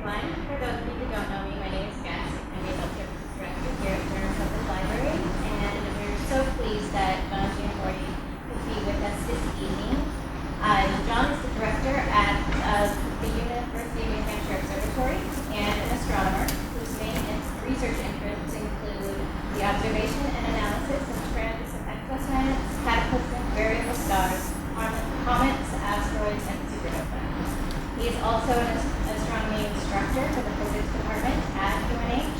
everyone. For those of you who don't know me, my name is Jess. I'm the Adult Services Director here at Durham Public Library, and we're so pleased that John Gianforte could be with us this evening. John is the director at the University of New Hampshire Observatory and an astronomer whose main research interests include the observation and analysis of trends of exoplanets, cataclysmic variable stars, comets, asteroids, and supernovae. He is also an astronomy instructor for the physics department at UNH,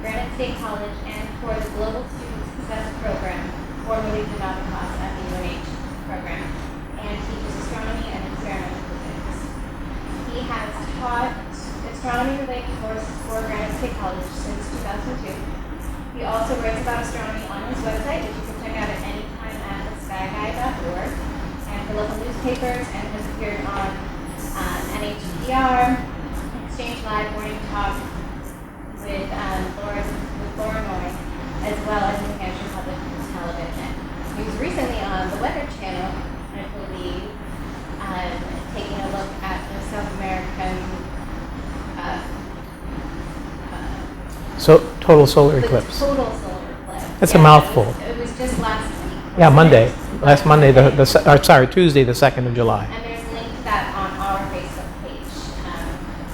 Granite State College, and for the Global Student Success Program, formerly Gianforte at the UNH program, and teaches astronomy and experimental physics. He has taught astronomy-related courses for Granite State College since 2002. He also writes about astronomy on his website, which you can check out at any time at theskyguy.org, and for local newspapers, and has appeared on NHPR, Exchange Live Morning Talk with Laura Noy, as well as New Hampshire Public Television. He was recently on the Weather Channel, I believe, taking a look at the South American total solar eclipse. Total solar eclipse. That's a mouthful. It was just last week. Yeah, Monday. Last Monday, Tuesday, the 2nd of July. And there's a link to that on our Facebook page,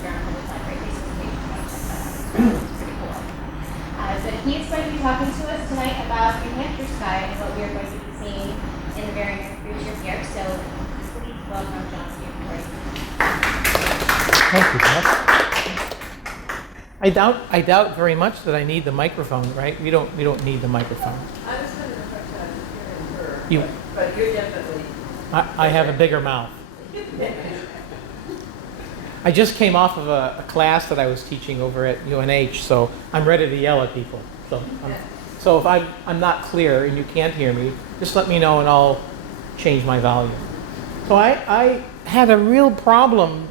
Durham Public Library Facebook page. If you want to check that out. It's pretty cool. But he's going to be talking to us tonight about New Hampshire sky and what we are going to be seeing in the very near future here. So please welcome John Gianforte. Thank you, Beth. I doubt very much that I need the microphone, right? We don't need the microphone. I was under the impression I was You- hearing her, but you're definitely. I have a bigger mouth. I just came off of a class that I was teaching over at UNH, so I'm ready to yell at people. So if I'm not clear and you can't hear me, just let me know and I'll change my volume. So I had a real problem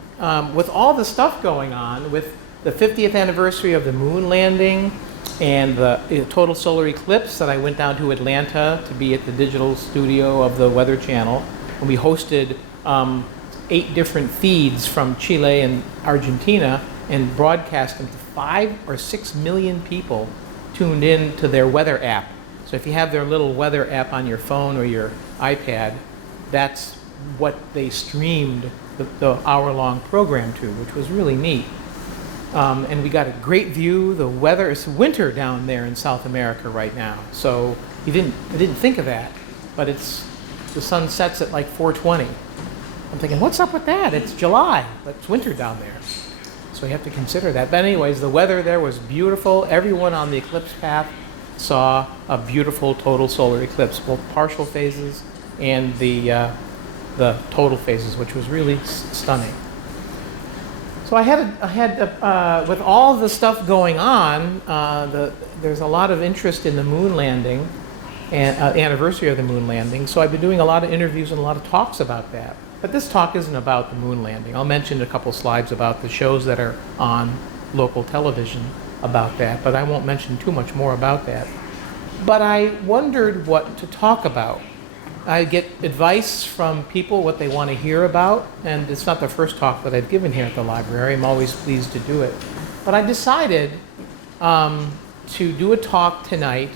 with all the stuff going on with the 50th anniversary of the moon landing and the total solar eclipse that I went down to Atlanta to be at the digital studio of the Weather Channel. And we hosted 8 different feeds from Chile and Argentina and broadcast them to 5 or 6 million people tuned in to their weather app. So if you have their little weather app on your phone or your iPad, that's what they streamed the hour-long program to, which was really neat. And we got a great view. The weather, it's winter down there in South America right now. So I didn't think of that, but the sun sets at like 4:20. I'm thinking, what's up with that? It's July, but it's winter down there. So you have to consider that. But anyways, the weather there was beautiful. Everyone on the eclipse path saw a beautiful total solar eclipse, both partial phases and the total phases, which was really stunning. So I had with all the stuff going on, there's a lot of interest in the moon landing and anniversary of the moon landing. So I've been doing a lot of interviews and a lot of talks about that. But this talk isn't about the moon landing. I'll mention a couple slides about the shows that are on local television about that, but I won't mention too much more about that. But I wondered what to talk about. I get advice from people what they want to hear about, and it's not the first talk that I've given here at the library. I'm always pleased to do it. But I decided to do a talk tonight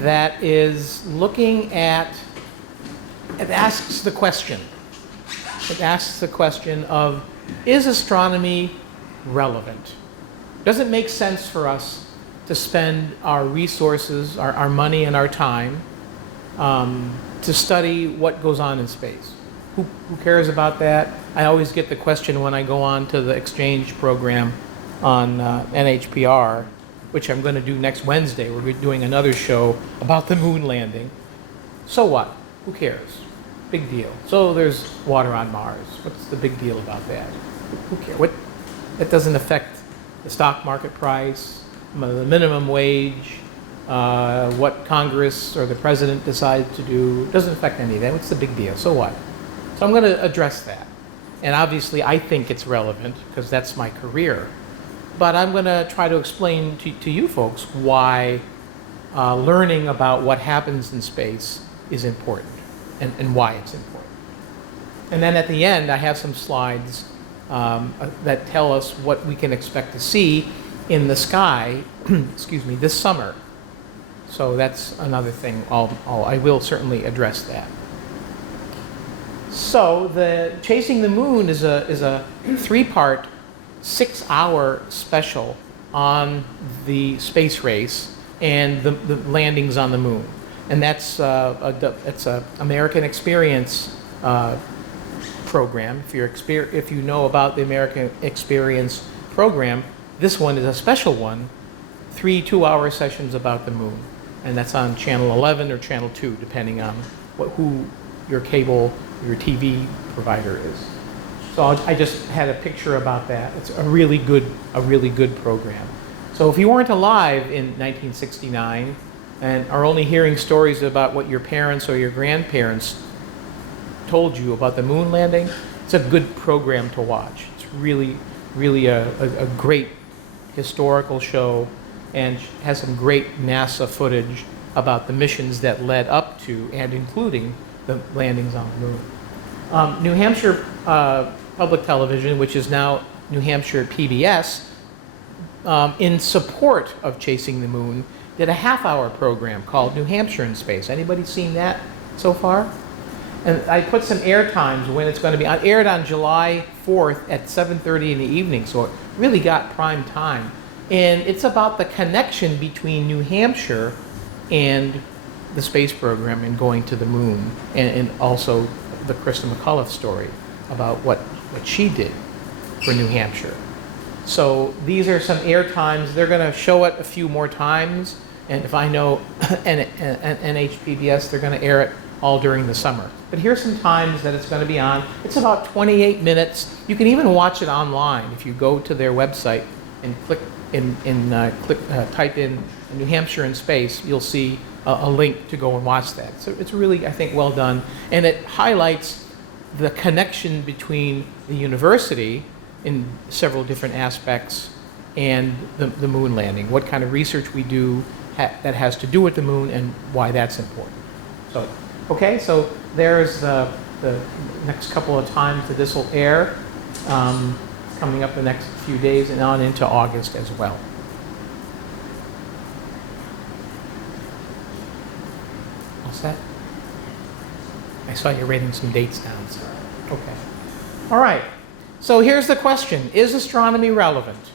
that is looking at, it asks the question. It asks the question of, is astronomy relevant? Does it make sense for us to spend our resources, our money and our time to study what goes on in space? Who cares about that? I always get the question when I go on to the exchange program on NHPR, which I'm going to do next Wednesday. We're doing another show about the moon landing. So what? Who cares? Big deal. So there's water on Mars. What's the big deal about that? Who cares? That doesn't affect the stock market price, the minimum wage, what Congress or the president decides to do. It doesn't affect any of that. What's the big deal? So what? So I'm going to address that. And obviously I think it's relevant because that's my career. But I'm going to try to explain to you folks why learning about what happens in space is important and why it's important. And then at the end, I have some slides that tell us what we can expect to see in the sky, excuse me, this summer. So that's another thing. I will certainly address that. So the Chasing the Moon is a 3-part, 6-hour special on the space race and the landings on the moon. And that's it's a American Experience program. If you know about the American Experience program, this one is a special one, 3 2-hour sessions about the moon. And that's on channel 11 or channel 2, depending on who your cable, your TV provider is. So I just had a picture about that. It's a really good program. So if you weren't alive in 1969 and are only hearing stories about what your parents or your grandparents told you about the moon landing, it's a good program to watch. It's really a great historical show and has some great NASA footage about the missions that led up to and including the landings on the moon. New Hampshire Public Television, which is now New Hampshire PBS, in support of Chasing the Moon, did a half-hour program called New Hampshire in Space. Anybody seen that so far? And I put some air times when it's going to be aired on July 4th at 7:30 in the evening, so it really got prime time. And it's about the connection between New Hampshire and the space program and going to the moon, and also the Krista McCullough story about what she did for New Hampshire. So these are some air times. They're going to show it a few more times, and if I know NHPBS, they're going to air it all during the summer. But here's some times that it's going to be on. It's about 28 minutes. You can even watch it online if you go to their website and type in New Hampshire in Space. You'll see a link to go and watch that. So it's really, I think, well done, and it highlights the connection between the university in several different aspects and the moon landing. What kind of research we do that has to do with the moon and why that's important. So, okay, so there's the next couple of times that this will air, coming up the next few days and on into August as well. All set? I saw you writing some dates down, so okay. All right, so here's the question. Is astronomy relevant?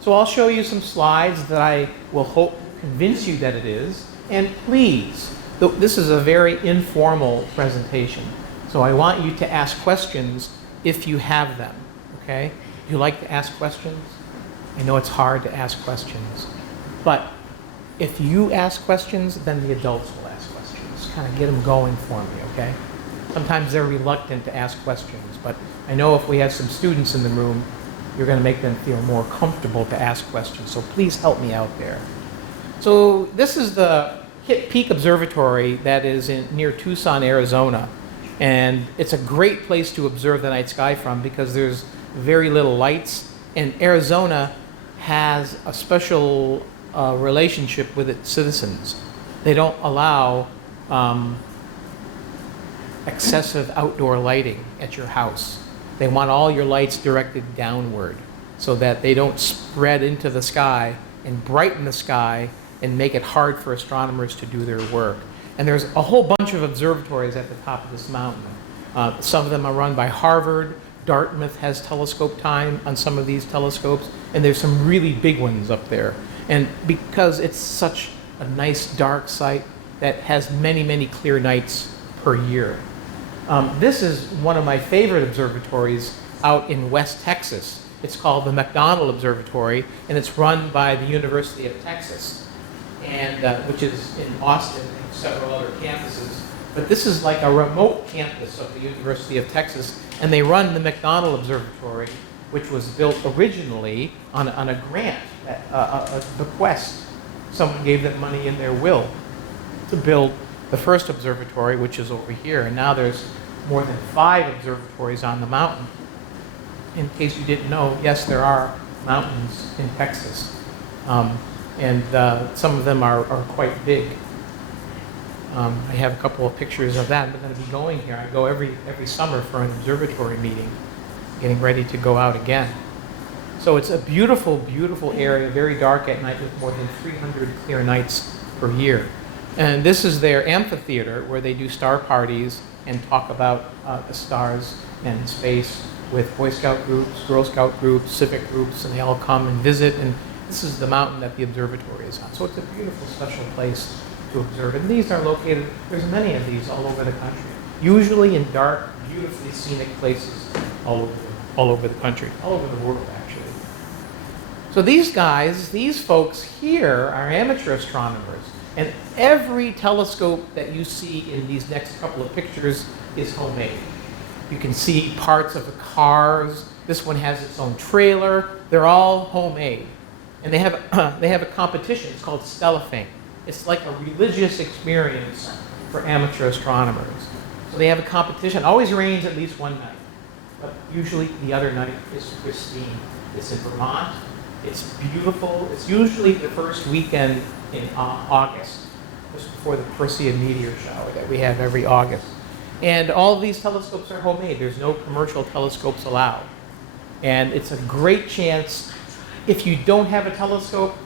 So I'll show you some slides that I will hope convince you that it is. And please, this is a very informal presentation, so I want you to ask questions if you have them, okay? Do you like to ask questions? I know it's hard to ask questions, but if you ask questions, then the adults will ask questions. Kind of get them going for me, okay? Sometimes they're reluctant to ask questions, but I know if we have some students in the room, you're going to make them feel more comfortable to ask questions, so please help me out there. So this is the Hit Peak Observatory that is near Tucson, Arizona, and it's a great place to observe the night sky from because there's very little lights, and Arizona has a special relationship with its citizens. They don't allow excessive outdoor lighting at your house. They want all your lights directed downward so that they don't spread into the sky and brighten the sky and make it hard for astronomers to do their work. And there's a whole bunch of observatories at the top of this mountain. Some of them are run by Harvard. Dartmouth has telescope time on some of these telescopes, and there's some really big ones up there. And because it's such a nice dark site that has many, many clear nights per year. This is one of my favorite observatories out in West Texas. It's called the McDonald Observatory, and it's run by the University of Texas, and which is in Austin and several other campuses. But this is like a remote campus of the University of Texas, and they run the McDonald Observatory, which was built originally on a grant, a bequest. Someone gave them money in their will to build the first observatory, which is over here, and now there's more than 5 observatories on the mountain. In case you didn't know, yes, there are mountains in Texas, and some of them are quite big. I have a couple of pictures of that. I'm going to be going here. I go every summer for an observatory meeting. getting ready to go out again. So it's a beautiful, beautiful area, very dark at night with more than 300 clear nights per year. And this is their amphitheater where they do star parties and talk about the stars and space with Boy Scout groups, Girl Scout groups, civic groups, and they all come and visit. And this is the mountain that the observatory is on. So it's a beautiful, special place to observe. And these are located, there's many of these all over the country, usually in dark, beautifully scenic places all over the country, all over the world, actually. So these guys, these folks here are amateur astronomers. And every telescope that you see in these next couple of pictures is homemade. You can see parts of the cars. This one has its own trailer. They're all homemade. And they have a competition. It's called Stellafane. It's like a religious experience for amateur astronomers. So they have a competition. It always rains at least one night. But usually the other night is pristine. It's in Vermont. It's beautiful. It's usually the first weekend in August, just before the Perseid meteor shower that we have every August. And all of these telescopes are homemade. There's no commercial telescopes allowed. And it's a great chance, if you don't have a telescope,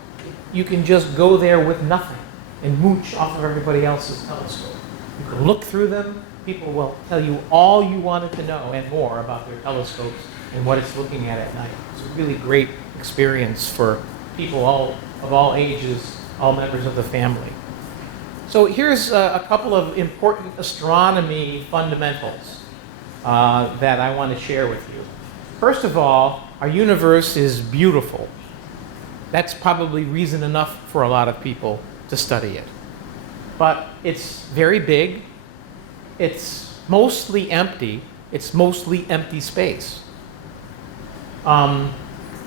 you can just go there with nothing and mooch off of everybody else's telescope. You can look through them. People will tell you all you wanted to know and more about their telescopes and what it's looking at night. It's a really great experience for people of all ages, all members of the family. So here's a couple of important astronomy fundamentals that I want to share with you. First of all, our universe is beautiful. That's probably reason enough for a lot of people to study it. But it's very big. It's mostly empty. It's mostly empty space.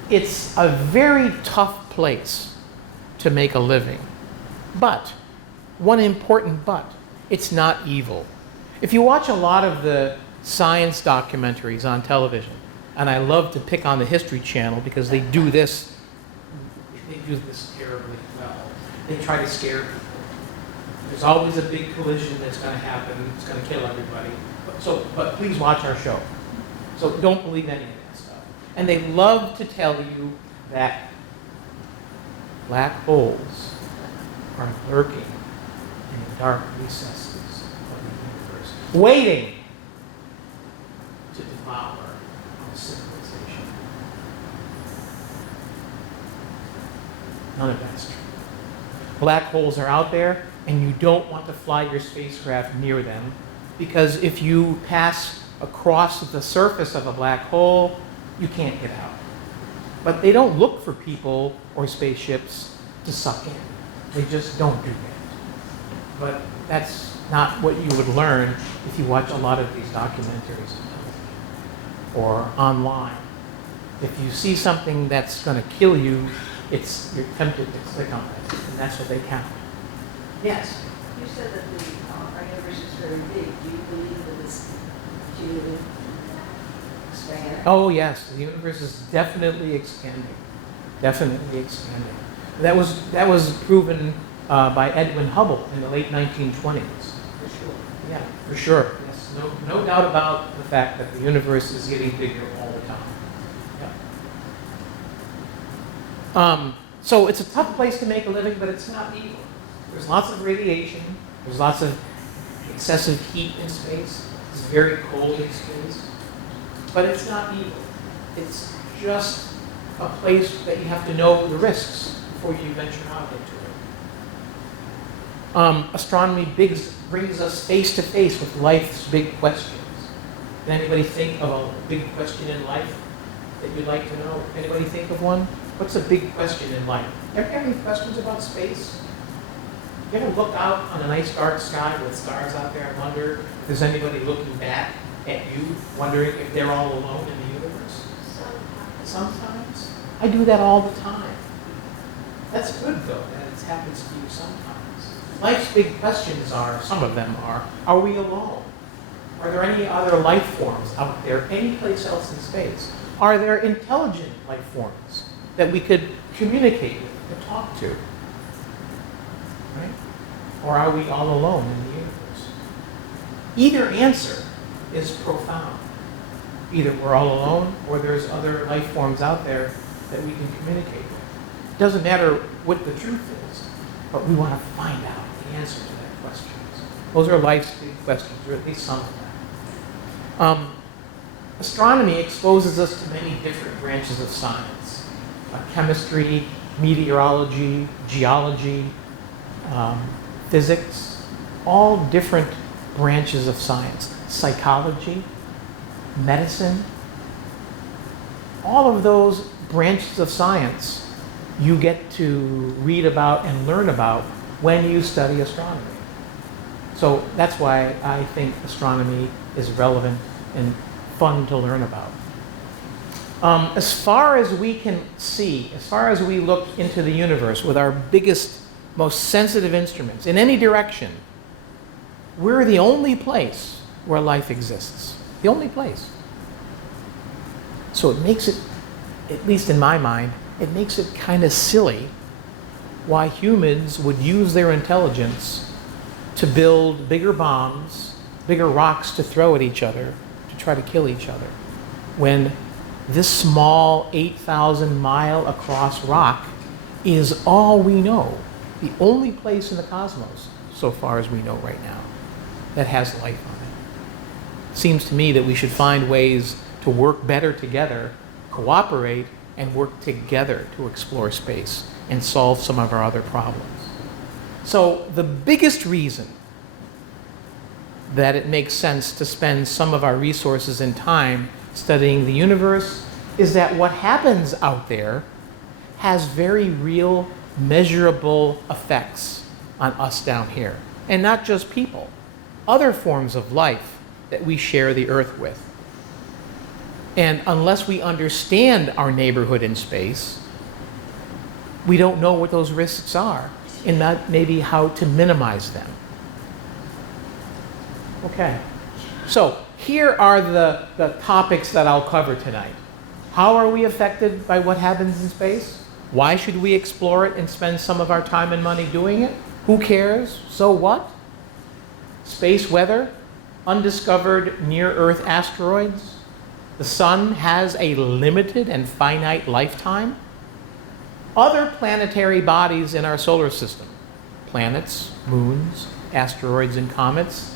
It's a very tough place to make a living. But, one important but, it's not evil. If you watch a lot of the science documentaries on television, and I love to pick on the History Channel because they do this terribly well. They try to scare people. There's always a big collision that's going to happen. It's going to kill everybody. But please watch our show. So don't believe any of that stuff. And they love to tell you that black holes are lurking in the dark recesses of the universe, waiting to devour our civilization. None of that's true. Black holes are out there, and you don't want to fly your spacecraft near them, because if you pass across the surface of a black hole, you can't get out. But they don't look for people or spaceships to suck in. They just don't do that. But that's not what you would learn if you watch a lot of these documentaries or online. If you see something that's going to kill you, you're tempted to click on it, and that's what they count. Yes? You said that our universe is very big. Do you believe that it's continuing to expand? Oh yes, the universe is definitely expanding. Definitely expanding. That was proven by Edwin Hubble in the late 1920s. For sure. Yeah, for sure. Yes, no doubt about the fact that the universe is getting bigger all the time. Yeah. So it's a tough place to make a living, but it's not evil. There's lots of radiation. There's lots of excessive heat in space. It's very cold in space. But it's not evil. It's just a place that you have to know the risks before you venture out into it. Astronomy brings us face to face with life's big questions. Did anybody think of a big question in life that you'd like to know? Anybody think of one? What's a big question in life? Ever have any questions about space? You ever look out on a nice dark sky with stars out there and wonder if there's anybody looking back at you, wondering if they're all alone in the universe? Sometimes. I do that all the time. That's good, though, that it happens to you sometimes. Life's big questions some of them are we alone? Are there any other life forms out there, any place else in space? Are there intelligent life forms that we could communicate with and talk to? Right? Or are we all alone in the universe? Either answer is profound. Either we're all alone or there's other life forms out there that we can communicate with. It doesn't matter what the truth is, but we want to find out the answer to that question. Those are life's big questions, or at least some of them. Astronomy exposes us to many different branches of science. Chemistry, meteorology, geology, physics, all different branches of science. Psychology, medicine, all of those branches of science you get to read about and learn about when you study astronomy. So that's why I think astronomy is relevant and fun to learn about. As far as we can see, as far as we look into the universe with our biggest, most sensitive instruments in any direction, we're the only place where life exists. The only place. So it makes it, at least in my mind, it makes it kind of silly why humans would use their intelligence to build bigger bombs, bigger rocks to throw at each other, to try to kill each other, when this small 8,000 mile across rock is all we know, the only place in the cosmos, so far as we know right now, that has life on it. Seems to me that we should find ways to work better together, cooperate, and work together to explore space and solve some of our other problems. So the biggest reason that it makes sense to spend some of our resources and time studying the universe is that what happens out there has very real, measurable effects on us down here. And not just people, other forms of life that we share the Earth with. And unless we understand our neighborhood in space, we don't know what those risks are and not maybe how to minimize them. Okay, so here are the topics that I'll cover tonight. How are we affected by what happens in space? Why should we explore it and spend some of our time and money doing it? Who cares? So what? Space weather, undiscovered near-Earth asteroids. The sun has a limited and finite lifetime. Other planetary bodies in our solar system, planets, moons, asteroids, and comets,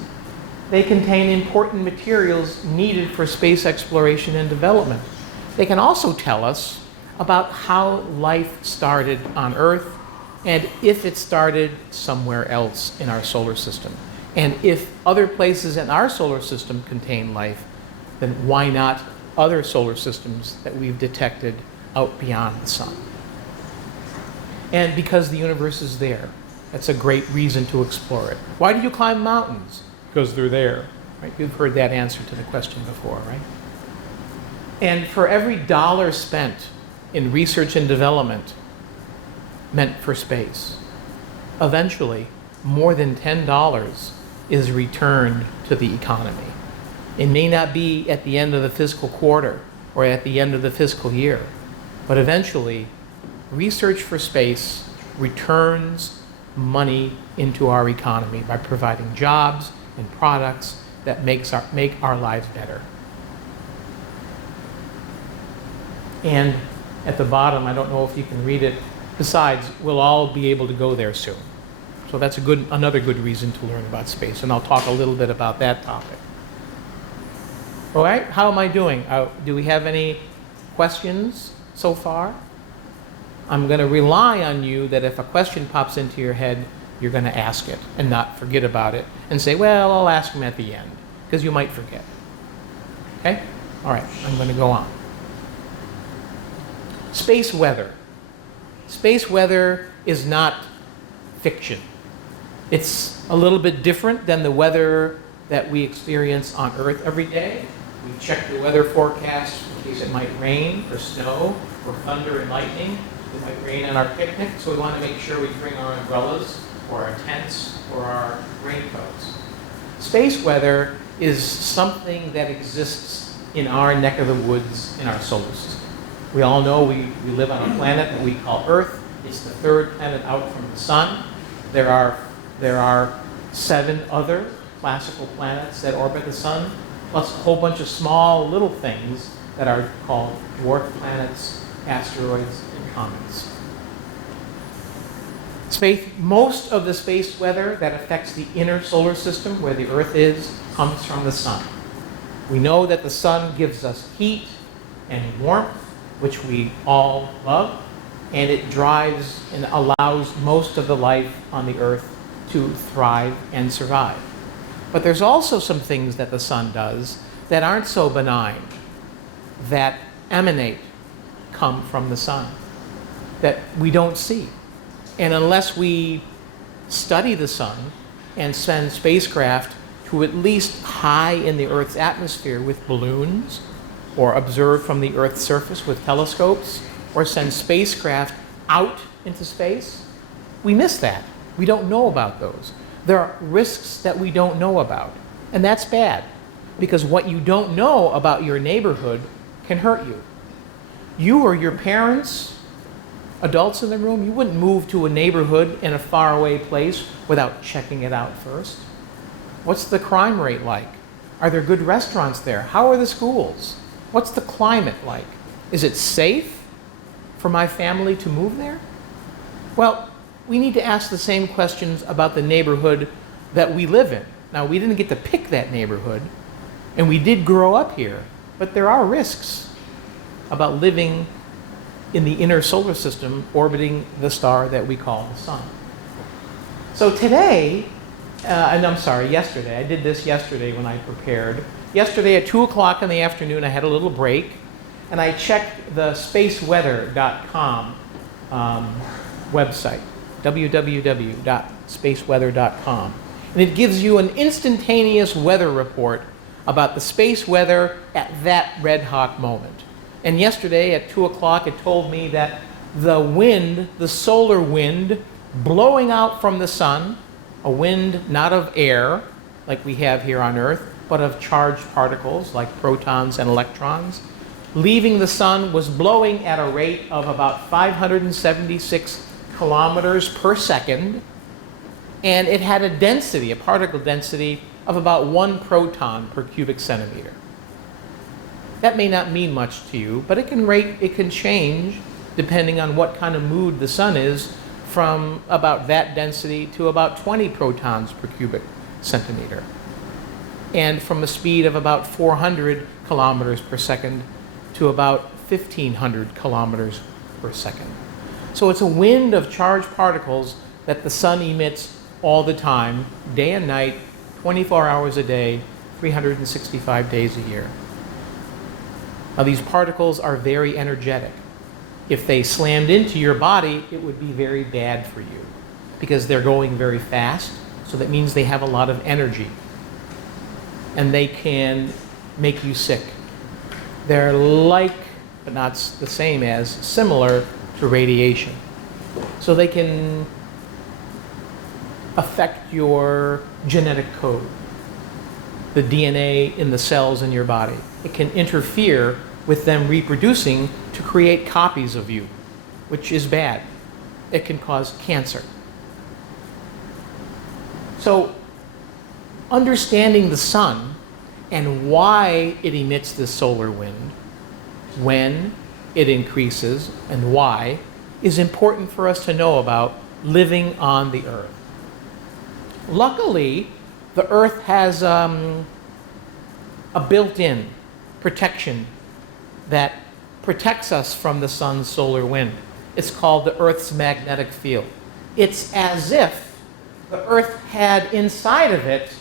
they contain important materials needed for space exploration and development. They can also tell us about how life started on Earth and if it started somewhere else in our solar system. And if other places in our solar system contain life, then why not other solar systems that we've detected out beyond the sun? And because the universe is there, that's a great reason to explore it. Why do you climb mountains? Because they're there. Right? You've heard that answer to the question before, right? And for every dollar spent in research and development meant for space, eventually more than $10 is returned to the economy. It may not be at the end of the fiscal quarter or at the end of the fiscal year, but eventually research for space returns money into our economy by providing jobs and products that make our lives better. And at the bottom, I don't know if you can read it, besides, we'll all be able to go there soon. So that's another good reason to learn about space, and I'll talk a little bit about that topic. All right, how am I doing? Do we have any questions so far? I'm going to rely on you that if a question pops into your head, you're going to ask it and not forget about it and say, well, I'll ask him at the end, because you might forget. Okay? All right, I'm going to go on. Space weather. Space weather is not fiction. It's a little bit different than the weather that we experience on Earth every day. We check the weather forecast in case it might rain or snow or thunder and lightning. It might rain on our picnic, so we want to make sure we bring our umbrellas or our tents or our raincoats. Space weather is something that exists in our neck of the woods in our solar system. We all know we live on a planet that we call Earth. It's the third planet out from the sun. There are 7 other classical planets that orbit the sun, plus a whole bunch of small little things that are called dwarf planets, asteroids, and comets. Most of the space weather that affects the inner solar system, where the Earth is, comes from the sun. We know that the sun gives us heat and warmth, which we all love, and it drives and allows most of the life on the Earth to thrive and survive. But there's also some things that the sun does that aren't so benign, that come from the sun, that we don't see. And unless we study the sun and send spacecraft to at least high in the Earth's atmosphere with balloons, or observe from the Earth's surface with telescopes, or send spacecraft out into space, we miss that. We don't know about those. There are risks that we don't know about. And that's bad, because what you don't know about your neighborhood can hurt you. You or your parents, adults in the room, you wouldn't move to a neighborhood in a faraway place without checking it out first. What's the crime rate like? Are there good restaurants there? How are the schools? What's the climate like? Is it safe for my family to move there? Well, we need to ask the same questions about the neighborhood that we live in. Now, we didn't get to pick that neighborhood, and we did grow up here, but there are risks about living in the inner solar system orbiting the star that we call the sun. So today, yesterday, I did this yesterday when I prepared. Yesterday at 2 o'clock in the afternoon, I had a little break, and I checked the spaceweather.com website, www.spaceweather.com. And it gives you an instantaneous weather report about the space weather at that red hot moment. And yesterday at 2 o'clock, it told me that the wind, the solar wind, blowing out from the sun, a wind not of air, like we have here on Earth, but of charged particles like protons and electrons, leaving the sun was blowing at a rate of about 576 kilometers per second, and it had a density, a particle density, of about 1 proton per cubic centimeter. That may not mean much to you, but it can change depending on what kind of mood the sun is, from about that density to about 20 protons per cubic centimeter, and from a speed of about 400 kilometers per second to about 1,500 kilometers per second. So it's a wind of charged particles that the sun emits all the time, day and night, 24 hours a day, 365 days a year. Now, these particles are very energetic. If they slammed into your body, it would be very bad for you, because they're going very fast, so that means they have a lot of energy, and they can make you sick. They're like, but not the same as, similar to radiation. So they can affect your genetic code, the DNA in the cells in your body. It can interfere with them reproducing to create copies of you, which is bad. It can cause cancer. So, understanding the sun and why it emits this solar wind, when it increases and why, is important for us to know about living on the Earth. Luckily, the Earth has a built-in protection that protects us from the sun's solar wind. It's called the Earth's magnetic field. It's as if the Earth had inside of it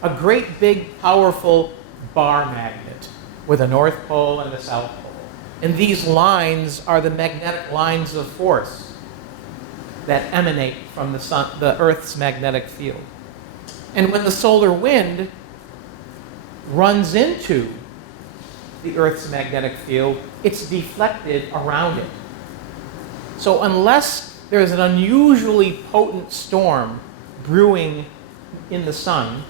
a great big powerful bar magnet with a North Pole and a South Pole. And these lines are the magnetic lines of force that emanate from the Earth's magnetic field. And when the solar wind runs into the Earth's magnetic field, it's deflected around it. So unless there's an unusually potent storm brewing in the sun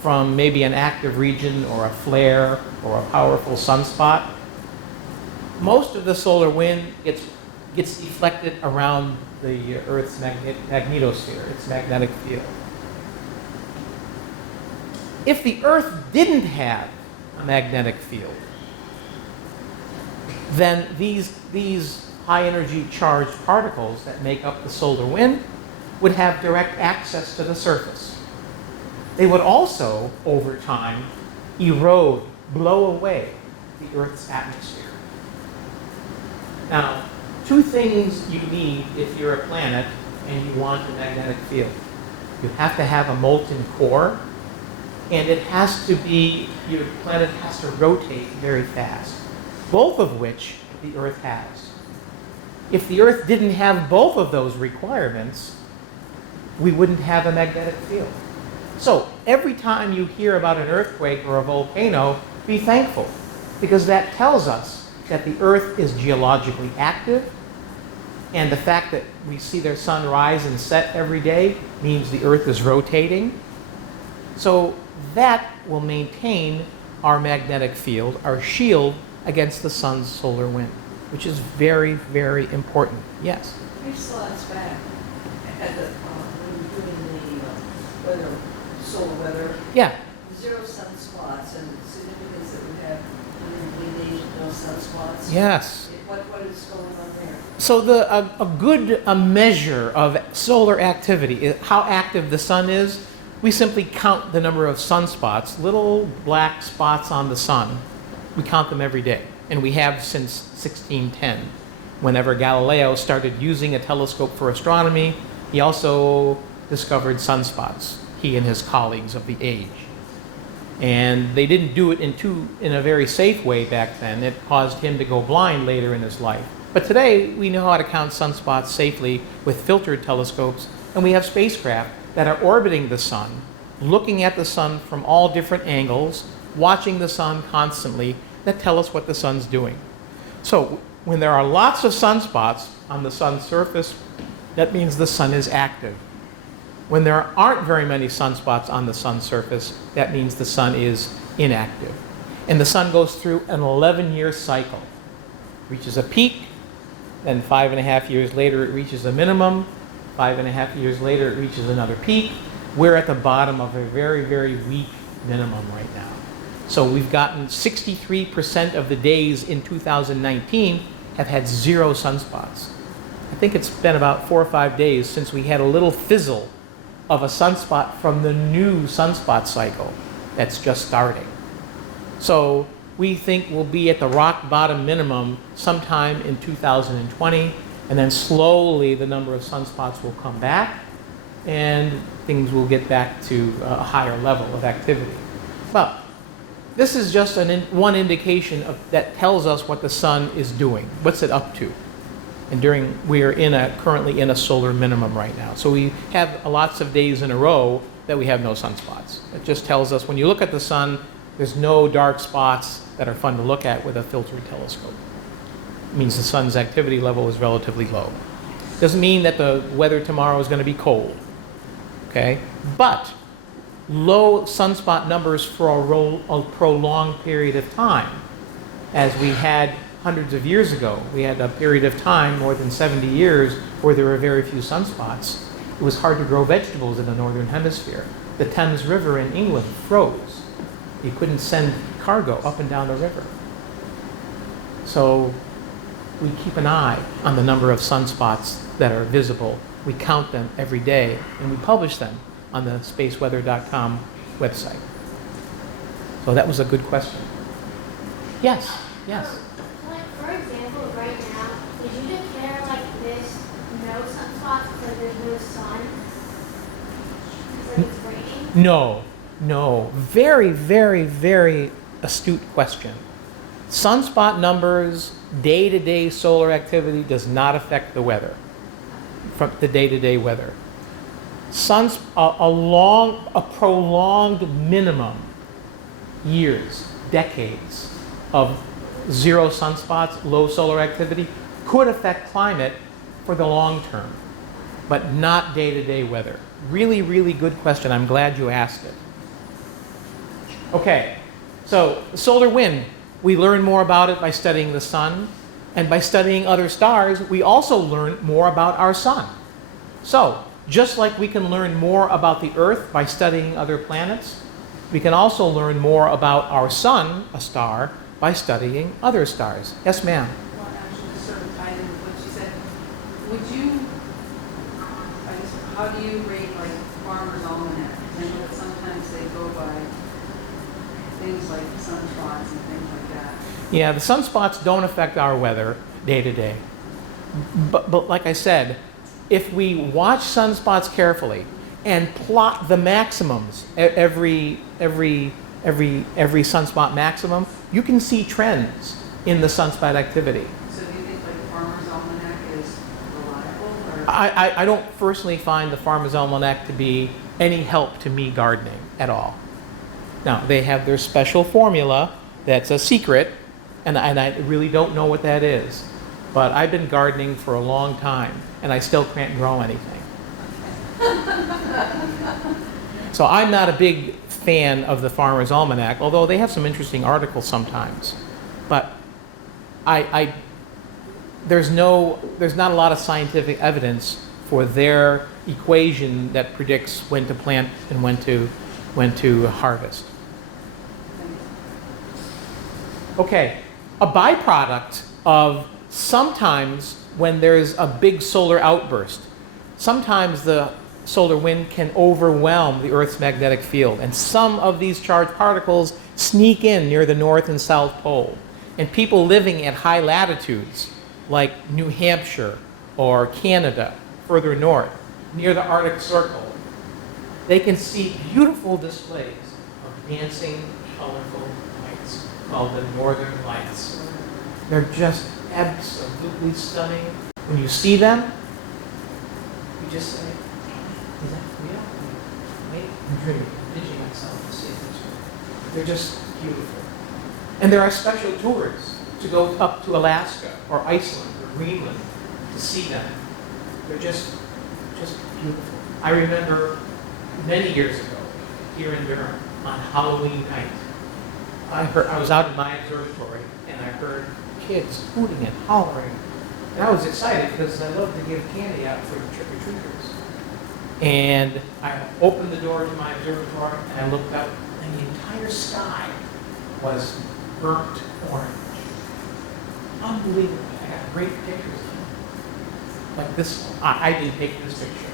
from maybe an active region or a flare or a powerful sunspot, most of the solar wind gets deflected around the Earth's magnetosphere, its magnetic field. If the Earth didn't have a magnetic field, then these high energy charged particles that make up the solar wind would have direct access to the surface. They would also, over time, erode, blow away the Earth's atmosphere. Now, two things you need if you're a planet and you want a magnetic field. You have to have a molten core, and it has to be, your planet has to rotate very fast, both of which the Earth has. If the Earth didn't have both of those requirements, we wouldn't have a magnetic field. So every time you hear about an earthquake or a volcano, be thankful, because that tells us that the Earth is geologically active, and the fact that we see their sun rise and set every day means the Earth is rotating. So that will maintain our magnetic field, our shield against the sun's solar wind, which is very, very important. Yes? Few slides back, at the, when we were doing the weather, solar weather, Yeah. 0 sunspots and the significance that we have in days with no sunspots. Yes. What is going on there? So a good measure of solar activity, how active the sun is, we simply count the number of sunspots, little black spots on the sun. We count them every day, and we have since 1610. Whenever Galileo started using a telescope for astronomy, he also discovered sunspots, he and his colleagues of the age. And they didn't do it in a very safe way back then. It caused him to go blind later in his life. But today, we know how to count sunspots safely with filtered telescopes, and we have spacecraft that are orbiting the sun, looking at the sun from all different angles, watching the sun constantly, that tell us what the sun's doing. So when there are lots of sunspots on the sun's surface, that means the sun is active. When there aren't very many sunspots on the sun's surface, that means the sun is inactive. And the sun goes through an 11-year cycle. Reaches a peak, then 5.5 years later it reaches a minimum, 5.5 years later it reaches another peak. We're at the bottom of a very, very weak minimum right now. So we've gotten 63% of the days in 2019 have had 0 sunspots. I think it's been about 4 or 5 days since we had a little fizzle of a sunspot from the new sunspot cycle that's just starting. So we think we'll be at the rock bottom minimum sometime in 2020, and then slowly the number of sunspots will come back and things will get back to a higher level of activity. But this is just one indication that tells us what the sun is doing. What's it up to? And we are currently in a solar minimum right now. So we have lots of days in a row that we have no sunspots. It just tells us when you look at the sun, there's no dark spots that are fun to look at with a filtered telescope. It means the sun's activity level is relatively low. Doesn't mean that the weather tomorrow is going to be cold, okay? But low sunspot numbers for a prolonged period of time, as we had hundreds of years ago. We had a period of time, more than 70 years, where there were very few sunspots. It was hard to grow vegetables in the northern hemisphere. The Thames River in England froze. You couldn't send cargo up and down the river. So we keep an eye on the number of sunspots that are visible. We count them every day, and we publish them on the spaceweather.com website. So that was a good question. Yes, yes. Like, for example, right now, would you declare like this no sunspots because there's no sun? Because it's raining? No. Very, very, very astute question. Sunspot numbers, day-to-day solar activity does not affect the weather, from the day-to-day weather. A prolonged minimum, years, decades of 0 sunspots, low solar activity, could affect climate for the long term, but not day-to-day weather. Really, really good question. I'm glad you asked it. Okay, so the solar wind, we learn more about it by studying the sun, and by studying other stars, we also learn more about our sun. So, just like we can learn more about the Earth by studying other planets, We can also learn more about our sun, a star, by studying other stars. Yes, ma'am? Well, actually, just sort of tied in with what you said. Would you, I guess, how do you rate like Farmer's Almanac? I know that sometimes they go by things like sunspots and things like that. Yeah, the sunspots don't affect our weather day to day. But like I said, if we watch sunspots carefully and plot the maximums, every sunspot maximum, you can see trends in the sunspot activity. So do you think like Farmer's Almanac is reliable or? I don't personally find the Farmer's Almanac to be any help to me gardening at all. Now, they have their special formula that's a secret, and I really don't know what that is. But I've been gardening for a long time, and I still can't grow anything. So I'm not a big fan of the Farmer's Almanac, although they have some interesting articles sometimes. But there's not a lot of scientific evidence for their equation that predicts when to plant and when to harvest. Okay, a byproduct of sometimes when there's a big solar outburst, sometimes the solar wind can overwhelm the Earth's magnetic field, and some of these charged particles sneak in near the North and South Pole. And people living at high latitudes, like New Hampshire or Canada, further north, near the Arctic Circle, they can see beautiful displays of dancing, colorful lights called the Northern Lights. They're just absolutely stunning. When you see them, you just say, is that real? Maybe I'm dreaming, pitching myself to see this. They're just beautiful. And there are special tours to go up to Alaska or Iceland or Greenland to see them. They're just beautiful. I remember many years ago here in Durham on Halloween night, I was out in my observatory and I heard kids hooting and hollering. And I was excited because I love to give candy out for trick-or-treaters. And I opened the door to my observatory and I looked up and the entire sky was burnt orange. Unbelievable. I got great pictures of it. Like this one. I didn't take this picture.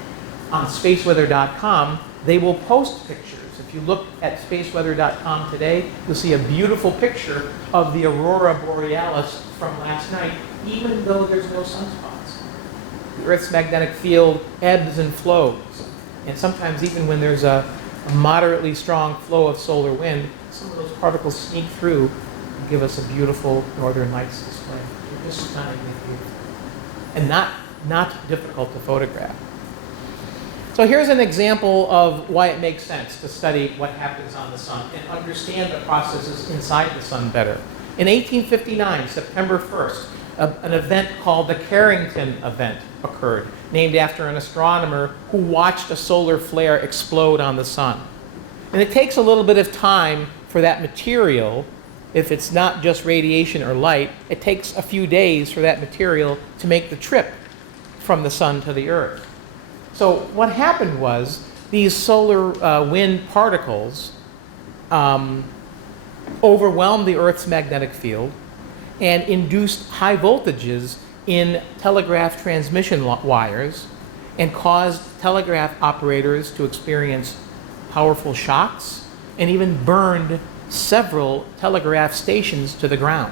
On spaceweather.com, they will post pictures. If you look at spaceweather.com today, you'll see a beautiful picture of the aurora borealis from last night, even though there's no sunspots. The Earth's magnetic field ebbs and flows. And sometimes even when there's a moderately strong flow of solar wind, some of those particles sneak through and give us a beautiful northern lights display. They're just stunningly beautiful. And not difficult to photograph. So here's an example of why it makes sense to study what happens on the sun and understand the processes inside the sun better. In 1859, September 1st, an event called the Carrington event occurred, named after an astronomer who watched a solar flare explode on the sun. And it takes a little bit of time for that material, if it's not just radiation or light, it takes a few days for that material to make the trip from the sun to the Earth. So what happened was these solar wind particles overwhelmed the Earth's magnetic field and induced high voltages in telegraph transmission wires and caused telegraph operators to experience powerful shocks and even burned several telegraph stations to the ground.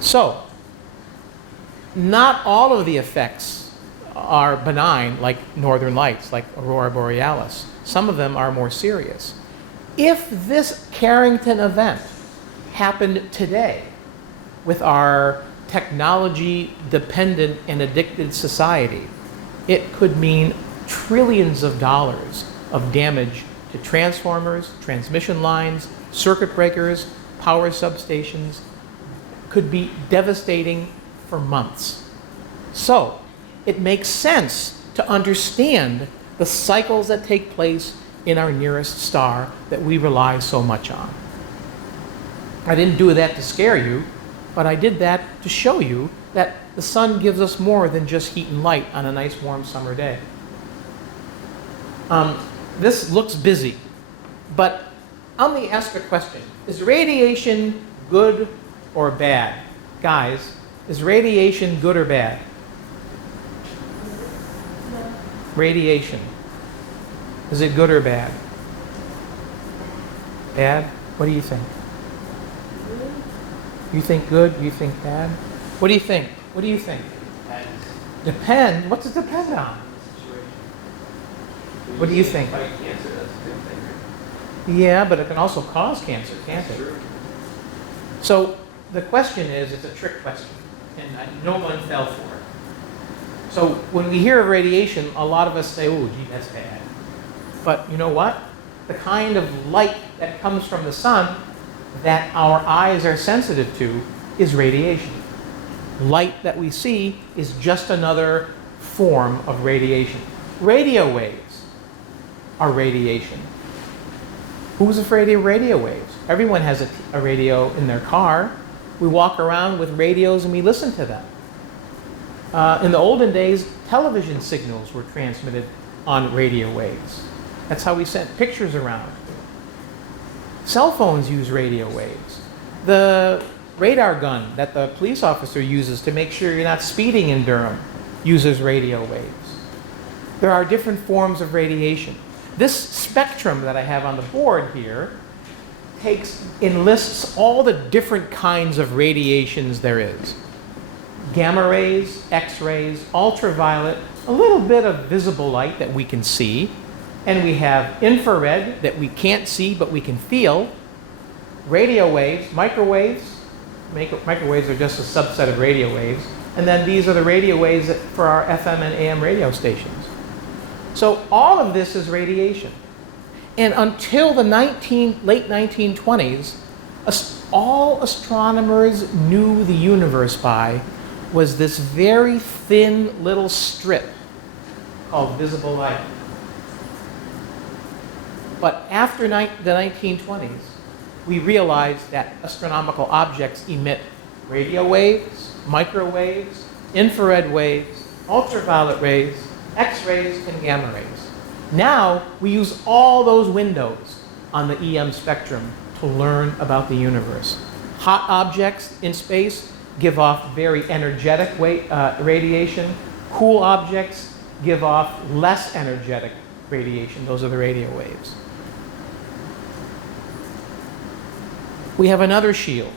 So, not all of the effects are benign, like northern lights, like aurora borealis. Some of them are more serious. If this Carrington event happened today with our technology-dependent and addicted society, it could mean trillions of dollars of damage to transformers, transmission lines, circuit breakers, power substations. Could be devastating for months. So, it makes sense to understand the cycles that take place in our nearest star that we rely so much on. I didn't do that to scare you, but I did that to show you that the sun gives us more than just heat and light on a nice warm summer day. This looks busy, But let me ask a question. Is radiation good or bad? Guys, is radiation good or bad? Radiation. Is it good or bad? Bad? What do you think? You think good? You think bad? What do you think? What do you think? Depends. Depend? What's it depend on? Situation. What do you think? Fight cancer, that's a good thing, right? Yeah, but it can also cause cancer, can't That's it? true. So the question is, it's a trick question, and no one fell for it. So when we hear of radiation, a lot of us say, oh, gee, that's bad. But you know what? The kind of light that comes from the sun that our eyes are sensitive to is radiation. Light that we see is just another form of radiation. Radio waves are radiation. Who's afraid of radio waves? Everyone has a radio in their car. We walk around with radios and we listen to them. In the olden days, television signals were transmitted on radio waves. That's how we sent pictures around. Cell phones use radio waves. The radar gun that the police officer uses to make sure you're not speeding in Durham uses radio waves. There are different forms of radiation. This spectrum that I have on the board here enlists all the different kinds of radiations there is. Gamma rays, X-rays, ultraviolet, a little bit of visible light that we can see, and we have infrared that we can't see but we can feel, radio waves, microwaves. Microwaves are just a subset of radio waves, and then these are the radio waves for our FM and AM radio stations. So all of this is radiation. And until the late 1920s, all astronomers knew the universe by was this very thin little strip called visible light. But after the 1920s, we realized that astronomical objects emit radio waves, microwaves, infrared waves, ultraviolet rays, X-rays, and gamma rays. Now, we use all those windows on the EM spectrum to learn about the universe. Hot objects in space give off very energetic radiation. Cool objects give off less energetic radiation. Those are the radio waves. We have another shield.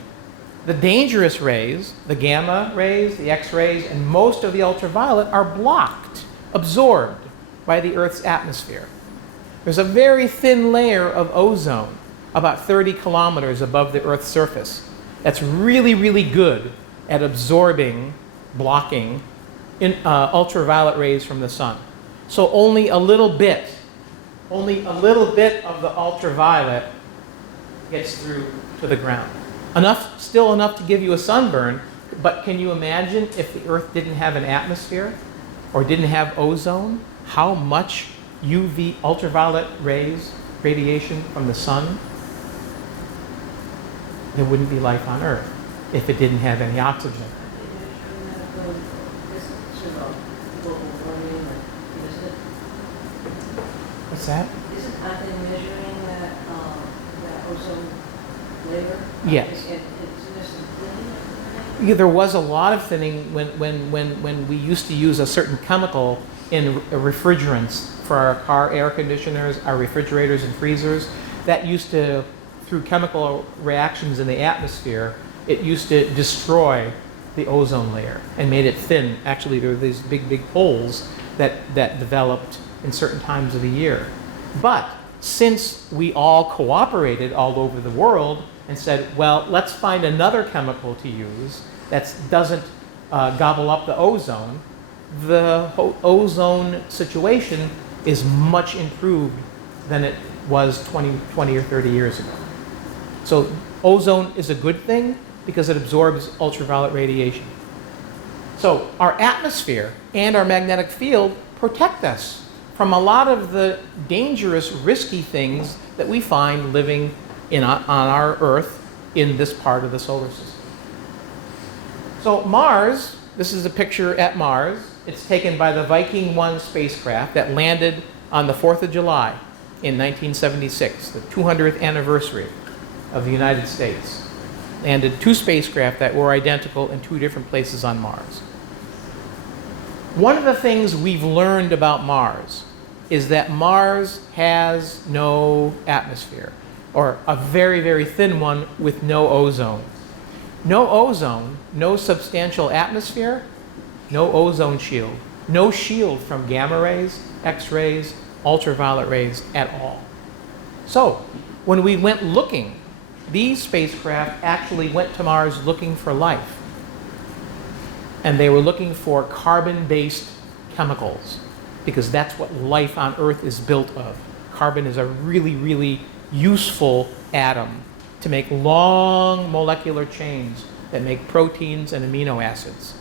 The dangerous rays, the gamma rays, the X-rays, and most of the ultraviolet are blocked, absorbed by the Earth's atmosphere. There's a very thin layer of ozone, about 30 kilometers above the Earth's surface, that's really, really good at absorbing, blocking ultraviolet rays from the sun. So only a little bit of the ultraviolet gets through to the ground. Still enough to give you a sunburn, but can you imagine if the Earth didn't have an atmosphere or didn't have ozone, how much UV ultraviolet rays, radiation from the sun? There wouldn't be life on Earth if it didn't have any oxygen. What's that? Aren't they measuring that ozone layer? Yes. It's Yeah, there was a lot of thinning when we used to use a certain chemical in refrigerants for our car air conditioners, our refrigerators and freezers. That used to, through chemical reactions in the atmosphere, it used to destroy the ozone layer and made it thin. Actually, there were these big, big holes that developed in certain times of the year. But since we all cooperated all over the world and said, well, let's find another chemical to use that doesn't gobble up the ozone situation is much improved than it was 20 or 30 years ago. So ozone is a good thing because it absorbs ultraviolet radiation. So our atmosphere and our magnetic field protect us from a lot of the dangerous, risky things that we find living on our Earth in this part of the solar system. So Mars, this is a picture at Mars. It's taken by the Viking 1 spacecraft that landed on the 4th of July. in 1976, the 200th anniversary of the United States, landed 2 spacecraft that were identical in 2 different places on Mars. One of the things we've learned about Mars is that Mars has no atmosphere, or a very, very thin one with no ozone. No ozone, no substantial atmosphere, no ozone shield, no shield from gamma rays, X-rays, ultraviolet rays at all. So, when we went looking, these spacecraft actually went to Mars looking for life. And they were looking for carbon-based chemicals, because that's what life on Earth is built of. Carbon is a really, really useful atom to make long molecular chains that make proteins and amino acids.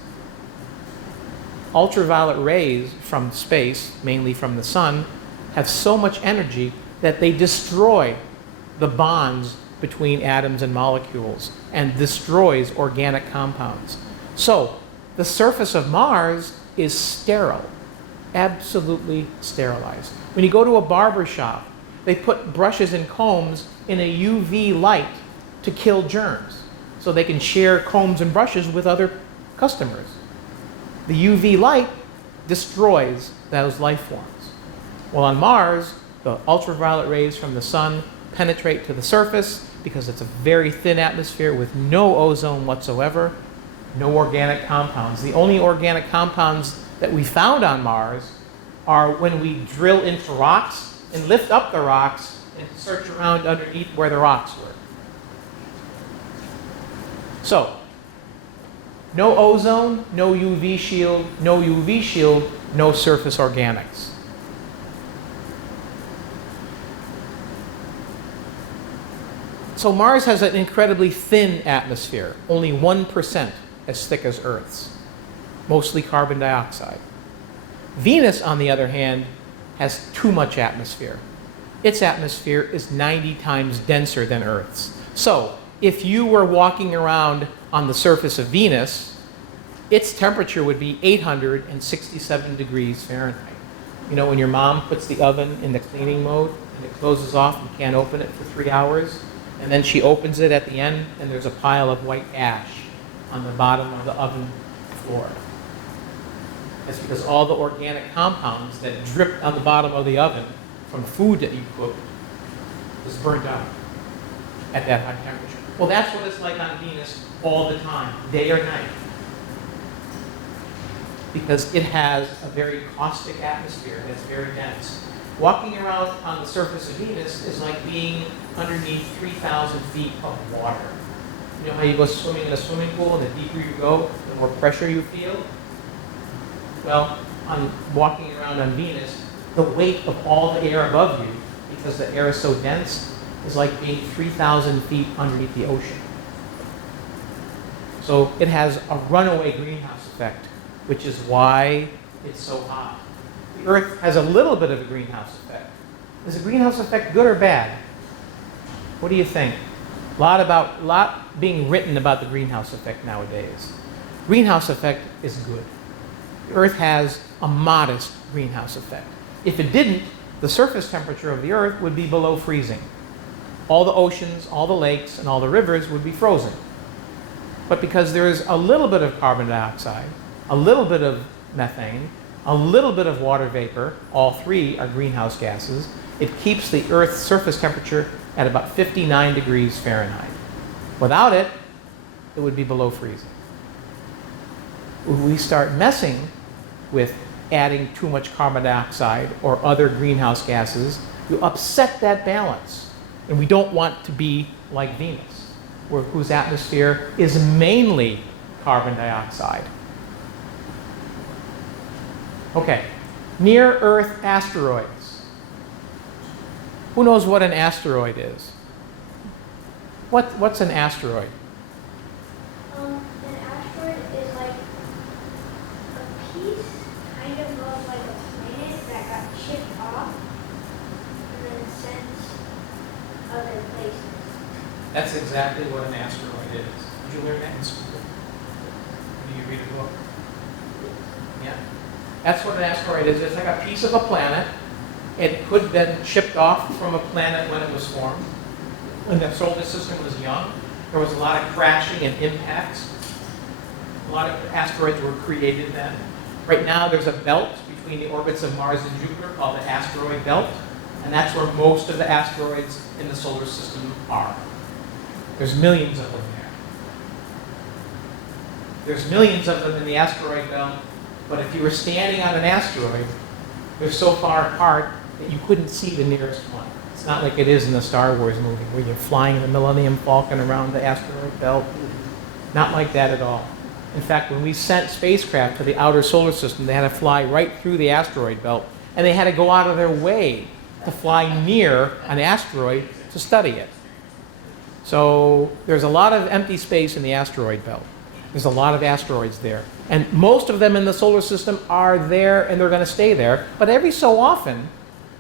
Ultraviolet rays from space, mainly from the sun, have so much energy that they destroy the bonds between atoms and molecules and destroys organic compounds. So, the surface of Mars is sterile, absolutely sterilized. When you go to a barber shop, they put brushes and combs in a UV light to kill germs, so they can share combs and brushes with other customers. The UV light destroys those life forms. Well, on Mars, the ultraviolet rays from the sun penetrate to the surface because it's a very thin atmosphere with no ozone whatsoever, no organic compounds. The only organic compounds that we found on Mars are when we drill into rocks and lift up the rocks and search around underneath where the rocks were. So, no ozone, no UV shield, no surface organics. So Mars has an incredibly thin atmosphere, only 1% as thick as Earth's, mostly carbon dioxide. Venus, on the other hand, has too much atmosphere. Its atmosphere is 90 times denser than Earth's. So, if you were walking around on the surface of Venus, its temperature would be 867 degrees Fahrenheit. You know, when your mom puts the oven in the cleaning mode and it closes off, you can't open it for 3 hours, and then she opens it at the end and there's a pile of white ash on the bottom of the oven floor. That's because all the organic compounds that dripped on the bottom of the oven from food that you cooked was burnt out at that high temperature. Well, that's what it's like on Venus all the time, day or night. Because it has a very caustic atmosphere that's very dense. Walking around on the surface of Venus is like being underneath 3,000 feet of water. You know how you go swimming in a swimming pool, and the deeper you go, the more pressure you feel? Well, on walking around on Venus, the weight of all the air above you, because the air is so dense, is like being 3,000 feet underneath the ocean. So it has a runaway greenhouse effect, which is why it's so hot. The Earth has a little bit of a greenhouse effect. Is a greenhouse effect good or bad? What do you think? A lot being written about the greenhouse effect nowadays. Greenhouse effect is good. The Earth has a modest greenhouse effect. If it didn't, the surface temperature of the Earth would be below freezing. All the oceans, all the lakes, and all the rivers would be frozen. But because there is a little bit of carbon dioxide, a little bit of methane, a little bit of water vapor, all three are greenhouse gases, it keeps the Earth's surface temperature at about 59 degrees Fahrenheit. Without it, it would be below freezing. When we start messing with adding too much carbon dioxide or other greenhouse gases, you upset that balance. And we don't want to be like Venus, whose atmosphere is mainly carbon dioxide. Okay, near-Earth asteroids. Who knows what an asteroid is? What's an asteroid? An asteroid is like a piece kind of like a planet that got chipped off and then sent other places. That's exactly what an asteroid is. Did you learn that in school? Or do you read a book? Yeah. That's what an asteroid is. It's like a piece of a planet It could have been shipped off from a planet when it was formed. When the solar system was young, there was a lot of crashing and impacts. A lot of asteroids were created then. Right now, there's a belt between the orbits of Mars and Jupiter called the asteroid belt, and that's where most of the asteroids in the solar system are. There's millions of them there. There's millions of them in the asteroid belt, but if you were standing on an asteroid, they're so far apart that you couldn't see the nearest one. It's not like it is in the Star Wars movie where you're flying the Millennium Falcon around the asteroid belt. Not like that at all. In fact, when we sent spacecraft to the outer solar system, they had to fly right through the asteroid belt, and they had to go out of their way to fly near an asteroid to study it. So there's a lot of empty space in the asteroid belt. There's a lot of asteroids there. And most of them in the solar system are there, and they're going to stay there. But every so often,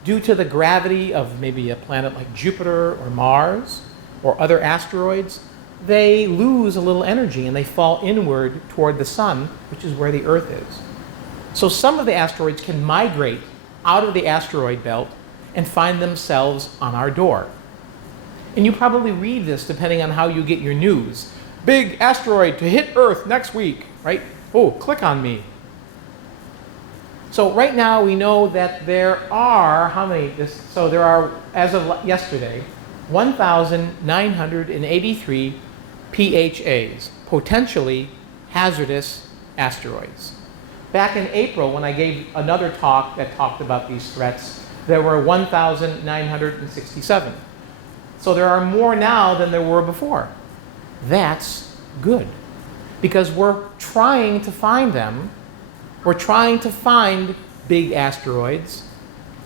due to the gravity of maybe a planet like Jupiter or Mars or other asteroids, they lose a little energy and they fall inward toward the sun, which is where the Earth is. So some of the asteroids can migrate out of the asteroid belt and find themselves on our door. And you probably read this depending on how you get your news. Big asteroid to hit Earth next week, right? Oh, click on me. So right now we know that there are, how many? So there are, as of yesterday, 1,983 PHAs, potentially hazardous asteroids. Back in April, when I gave another talk that talked about these threats, there were 1,967. So there are more now than there were before. That's good, because we're trying to find them. We're trying to find big asteroids,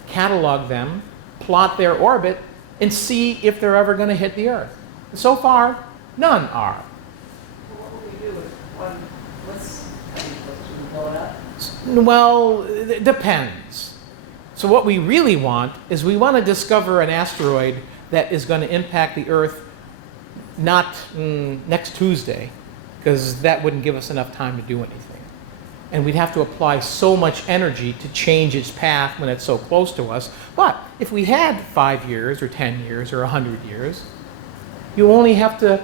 catalog them, plot their orbit, and see if they're ever going to hit the Earth. And so far, none are. What will we do with one? Should we blow it up? Well, it depends. So what we really want is we want to discover an asteroid that is going to impact the Earth not next Tuesday, because that wouldn't give us enough time to do anything. And we'd have to apply so much energy to change its path when it's so close to us. But if we had 5 years or 10 years or 100 years, you only have to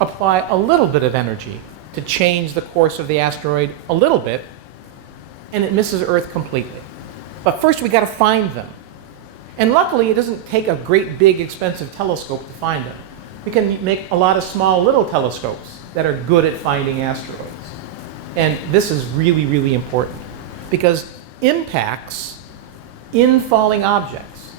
apply a little bit of energy to change the course of the asteroid a little bit, and it misses Earth completely. But first we got to find them. And luckily it doesn't take a great big expensive telescope to find them. We can make a lot of small little telescopes that are good at finding asteroids. And this is really, really important, because impacts in falling objects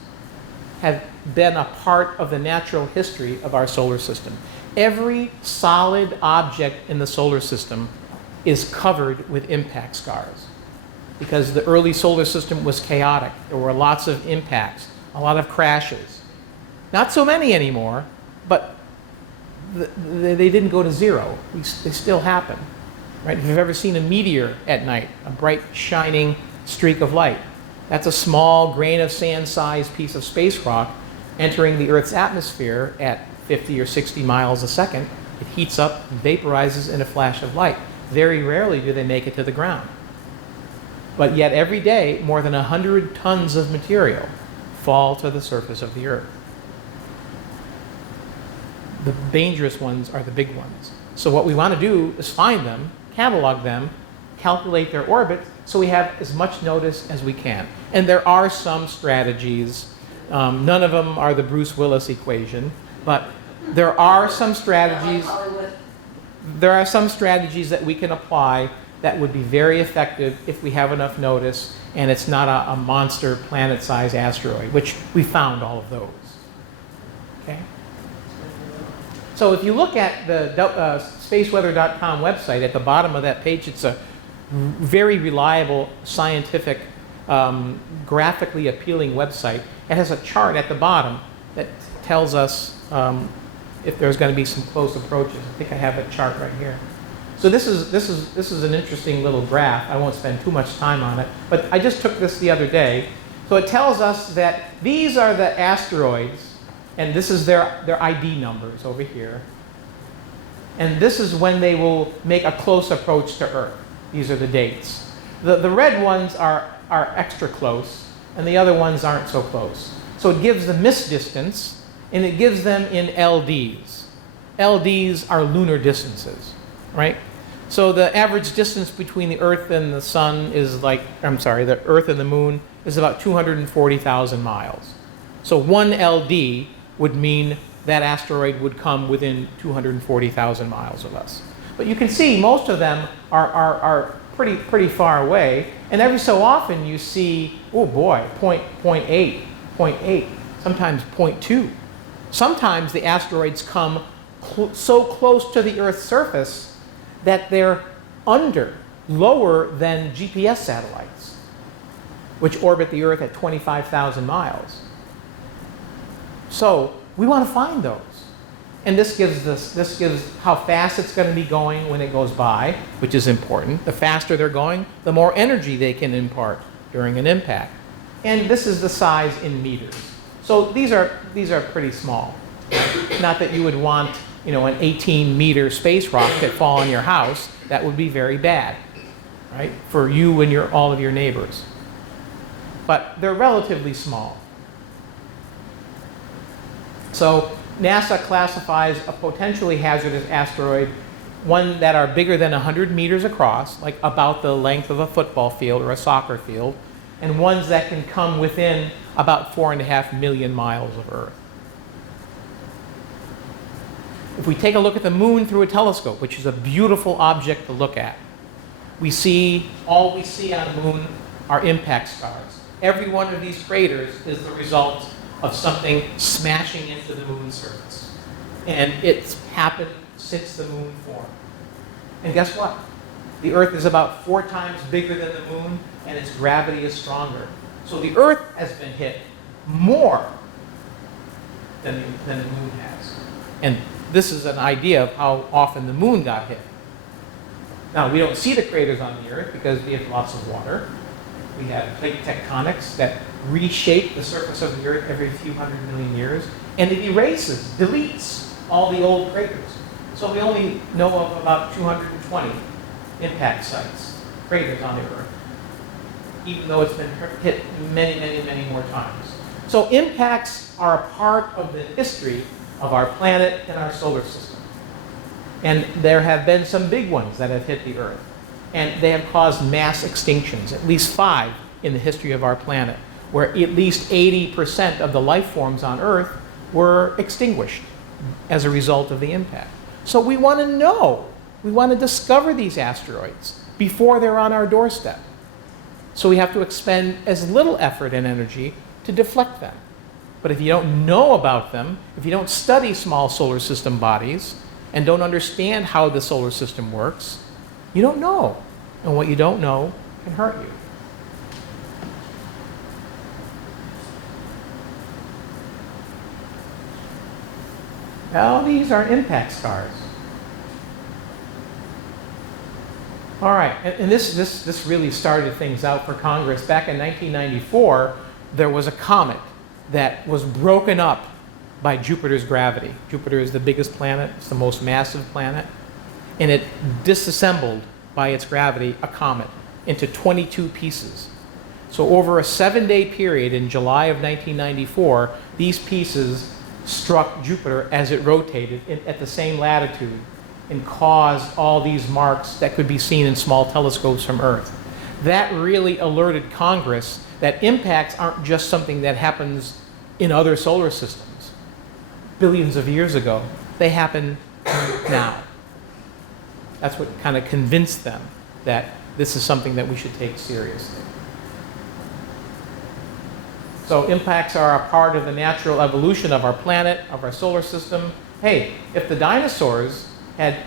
have been a part of the natural history of our solar system. Every solid object in the solar system is covered with impact scars, because the early solar system was chaotic. There were lots of impacts, a lot of crashes. Not so many anymore, but they didn't go to zero. They still happen. Right? If you've ever seen a meteor at night, a bright shining streak of light, that's a small grain of sand-sized piece of space rock entering the Earth's atmosphere at 50 or 60 miles a second. It heats up and vaporizes in a flash of light. Very rarely do they make it to the ground. But yet every day, more than 100 tons of material fall to the surface of the Earth. The dangerous ones are the big ones. So what we want to do is find them, catalog them, calculate their orbit, so we have as much notice as we can. And there are some strategies. None of them are the Bruce Willis equation, but there are some strategies. There are some strategies that we can apply that would be very effective if we have enough notice and it's not a monster planet-sized asteroid, which we found all of those. Okay? So if you look at the spaceweather.com website, at the bottom of that page, it's a very reliable, scientific, graphically appealing website. It has a chart at the bottom that tells us if there's going to be some close approaches. I think I have a chart right here. So this is an interesting little graph. I won't spend too much time on it, but I just took this the other day. So it tells us that these are the asteroids, and this is their ID numbers over here. And this is when they will make a close approach to Earth. These are the dates. The red ones are extra close, and the other ones aren't so close. So it gives the miss distance, and it gives them in LDs. LDs are lunar distances, right? So the average distance between the Earth and the Sun is the Earth and the Moon is about 240,000 miles. So 1 LD would mean that asteroid would come within 240,000 miles of us. But you can see most of them are pretty far away, and every so often you see, oh boy, 0.8, sometimes 0.2. Sometimes the asteroids come so close to the Earth's surface that they're lower than GPS satellites, which orbit the Earth at 25,000 miles. So we want to find those. And this gives how fast it's going to be going when it goes by, which is important. The faster they're going, the more energy they can impart during an impact. And this is the size in meters. So these are pretty small. Not that you would want, an 18-meter space rock that fall on your house. That would be very bad, right, for you and all of your neighbors. But they're relatively small. So NASA classifies a potentially hazardous asteroid, one that are bigger than 100 meters across, like about the length of a football field or a soccer field, and ones that can come within about 4.5 million miles of Earth. If we take a look at the Moon through a telescope, which is a beautiful object to look at, all we see on the Moon are impact scars. Every one of these craters is the result of something smashing into the Moon's surface. And it's happened since the Moon formed. And guess what? The Earth is about 4 times bigger than the Moon, and its gravity is stronger. So the Earth has been hit more than the Moon has. And this is an idea of how often the Moon got hit. Now, we don't see the craters on the Earth because we have lots of water. We have plate tectonics that reshape the surface of the Earth every few 100 million years, and it deletes all the old craters. So we only know of about 220 impact sites, craters on the Earth, even though it's been hit many more times. So impacts are a part of the history of our planet and our solar system. And there have been some big ones that have hit the Earth. And they have caused mass extinctions, at least 5 in the history of our planet, where at least 80% of the life forms on Earth were extinguished as a result of the impact. So we want to know, we want to discover these asteroids before they're on our doorstep. So we have to expend as little effort and energy to deflect them. But if you don't know about them, if you don't study small solar system bodies and don't understand how the solar system works, you don't know. And what you don't know can hurt you. Well, these are impact scars. All right, and this really started things out for Congress. Back in 1994, there was a comet that was broken up by Jupiter's gravity. Jupiter is the biggest planet, it's the most massive planet, and it disassembled by its gravity a comet into 22 pieces. So over a 7-day period in July of 1994, these pieces struck Jupiter as it rotated at the same latitude and caused all these marks that could be seen in small telescopes from Earth. That really alerted Congress that impacts aren't just something that happens in other solar systems billions of years ago. They happen now. That's what kind of convinced them that this is something that we should take seriously. So impacts are a part of the natural evolution of our planet, of our solar system. Hey, if the dinosaurs had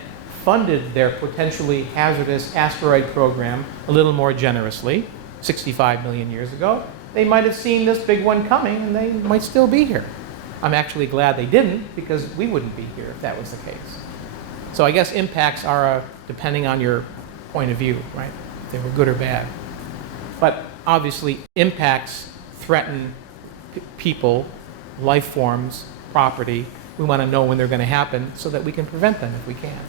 funded their potentially hazardous asteroid program a little more generously 65 million years ago, they might have seen this big one coming and they might still be here. I'm actually glad they didn't, because we wouldn't be here if that was the case. So I guess impacts are depending on your point of view, right? If they were good or bad. But obviously impacts threaten people, life forms, property. We want to know when they're going to happen so that we can prevent them if we can.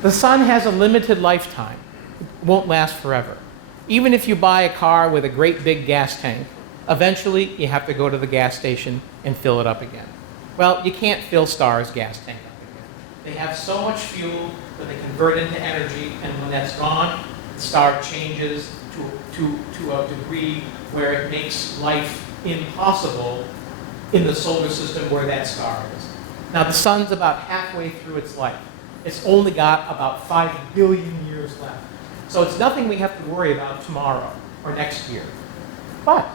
The sun has a limited lifetime. It won't last forever. even if you buy a car with a great big gas tank, eventually you have to go to the gas station and fill it up again. Well, you can't fill Star's gas tank up again. They have so much fuel that they convert into energy, and when that's gone, the star changes to a degree where it makes life impossible in the solar system where that star is. Now, the sun's about halfway through its life. It's only got about 5 billion years left. So it's nothing we have to worry about tomorrow or next year. But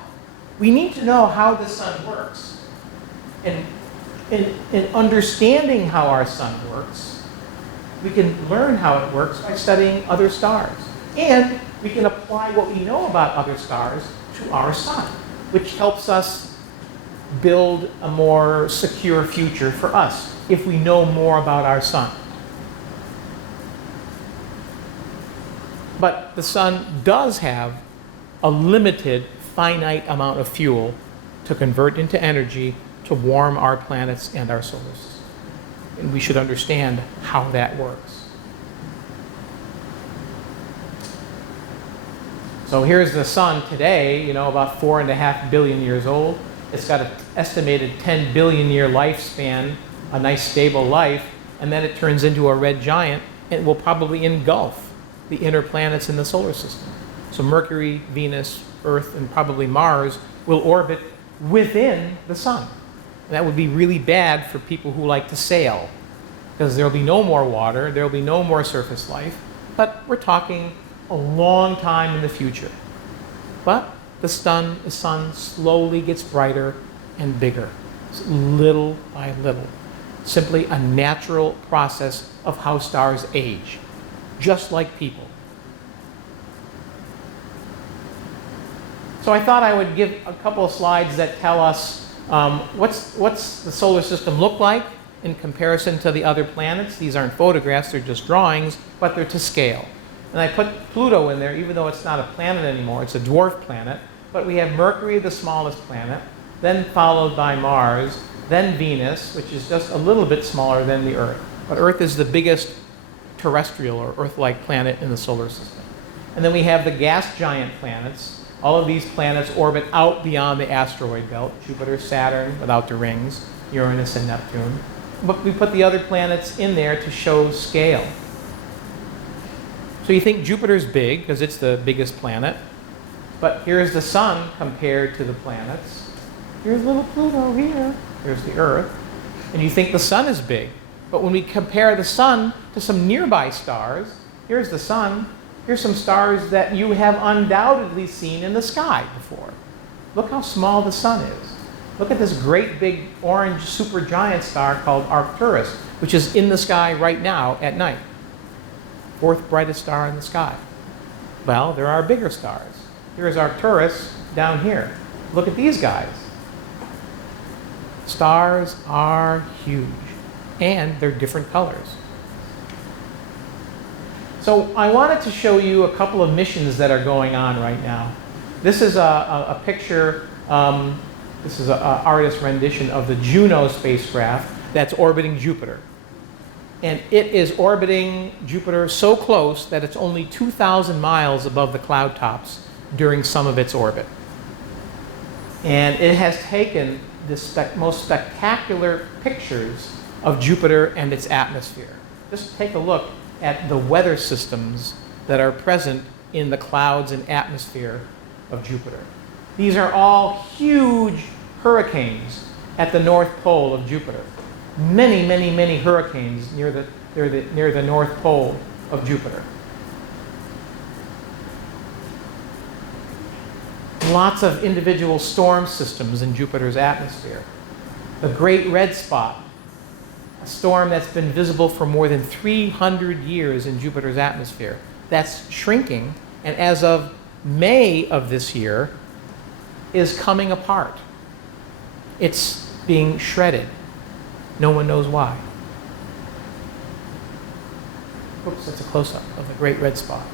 we need to know how the sun works. And in understanding how our sun works, we can learn how it works by studying other stars. And we can apply what we know about other stars to our sun, which helps us build a more secure future for us if we know more about our sun. But the sun does have a limited, finite amount of fuel to convert into energy to warm our planets and our solar system. And we should understand how that works. So here's the sun today, about 4.5 billion years old. It's got an estimated 10 billion year lifespan, a nice stable life, and then it turns into a red giant and will probably engulf the inner planets in the solar system. So Mercury, Venus, Earth, and probably Mars will orbit within the sun. And that would be really bad for people who like to sail, because there'll be no more water, there'll be no more surface life, but we're talking a long time in the future. But the sun slowly gets brighter and bigger, little by little. Simply a natural process of how stars age, just like people. So I thought I would give a couple of slides that tell us what's the solar system look like in comparison to the other planets. These aren't photographs, they're just drawings, but they're to scale. And I put Pluto in there, even though it's not a planet anymore, it's a dwarf planet. But we have Mercury, the smallest planet, then followed by Mars, then Venus, which is just a little bit smaller than the Earth. But Earth is the biggest terrestrial or Earth-like planet in the solar system. And then we have the gas giant planets. All of these planets orbit out beyond the asteroid belt: Jupiter, Saturn, without the rings, Uranus and Neptune. But we put the other planets in there to show scale. So you think Jupiter's big because it's the biggest planet, but here's the sun compared to the planets. Here's little Pluto here. Here's the Earth. And you think the sun is big. But when we compare the sun to some nearby stars, here's the sun. Here's some stars that you have undoubtedly seen in the sky before. Look how small the sun is. Look at this great big orange supergiant star called Arcturus, which is in the sky right now at night. Fourth brightest star in the sky. Well, there are bigger stars. Here's Arcturus down here. Look at these guys. Stars are huge, and they're different colors. So I wanted to show you a couple of missions that are going on right now. This is a picture, this is an artist's rendition of the Juno spacecraft that's orbiting Jupiter. And it is orbiting Jupiter so close that it's only 2,000 miles above the cloud tops during some of its orbit. And it has taken the most spectacular pictures of Jupiter and its atmosphere. Just take a look at the weather systems that are present in the clouds and atmosphere of Jupiter. These are all huge hurricanes at the North Pole of Jupiter. Many, many, many hurricanes near the North Pole of Jupiter. Lots of individual storm systems in Jupiter's atmosphere. The Great Red Spot, a storm that's been visible for more than 300 years in Jupiter's atmosphere. That's shrinking, and as of May of this year, is coming apart. It's being shredded. No one knows why. Oops, that's a close-up of the Great Red Spot.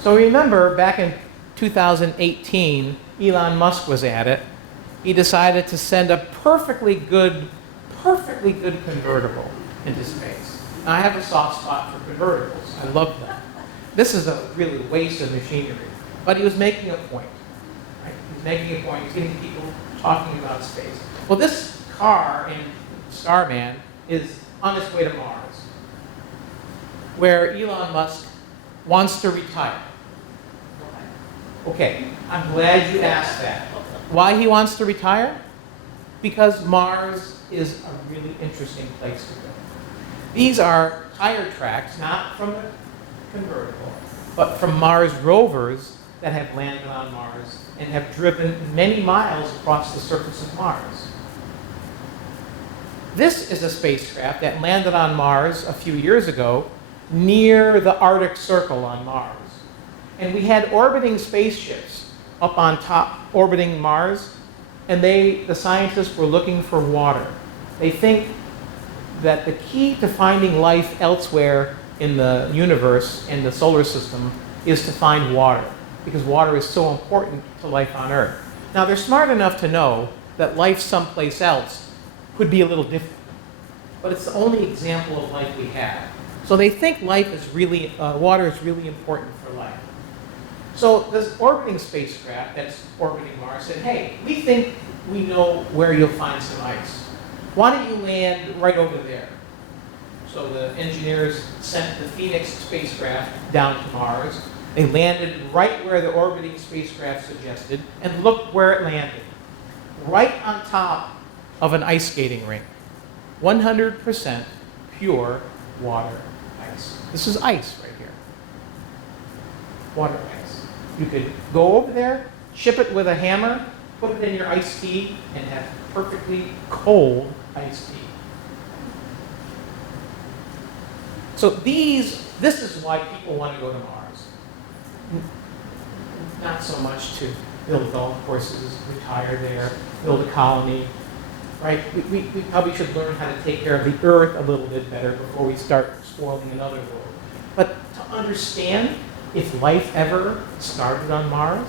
So remember, back in 2018, Elon Musk was at it. He decided to send a perfectly good convertible into space. Now, I have a soft spot for convertibles. I love them. This is a really waste of machinery. But he was making a point. Right? He's making a point. He's getting people talking about space. Well, this car in Starman is on its way to Mars, where Elon Musk wants to retire. Okay, I'm glad you asked that. Why he wants to retire? Because Mars is a really interesting place to go. These are tire tracks, not from the convertible, but from Mars rovers that have landed on Mars and have driven many miles across the surface of Mars. This is a spacecraft that landed on Mars a few years ago near the Arctic Circle on Mars. And we had orbiting spaceships up on top, orbiting Mars, and the scientists were looking for water. They think that the key to finding life elsewhere in the universe and the solar system is to find water, because water is so important to life on Earth. Now, they're smart enough to know that life someplace else could be a little different, but it's the only example of life we have. So they think life is really, water is really important for life. So this orbiting spacecraft that's orbiting Mars said, hey, we think we know where you'll find some ice. Why don't you land right over there? So the engineers sent the Phoenix spacecraft down to Mars. They landed right where the orbiting spacecraft suggested, and look where it landed. Right on top of an ice skating rink. 100% pure water ice. This is ice right here. Water ice. You could go over there, chip it with a hammer, put it in your iced tea, and have perfectly cold iced tea. So this is why people want to go to Mars. Not so much to build golf courses, retire there, build a colony, right? We probably should learn how to take care of the Earth a little bit better before we start spoiling another world. But to understand if life ever started on Mars,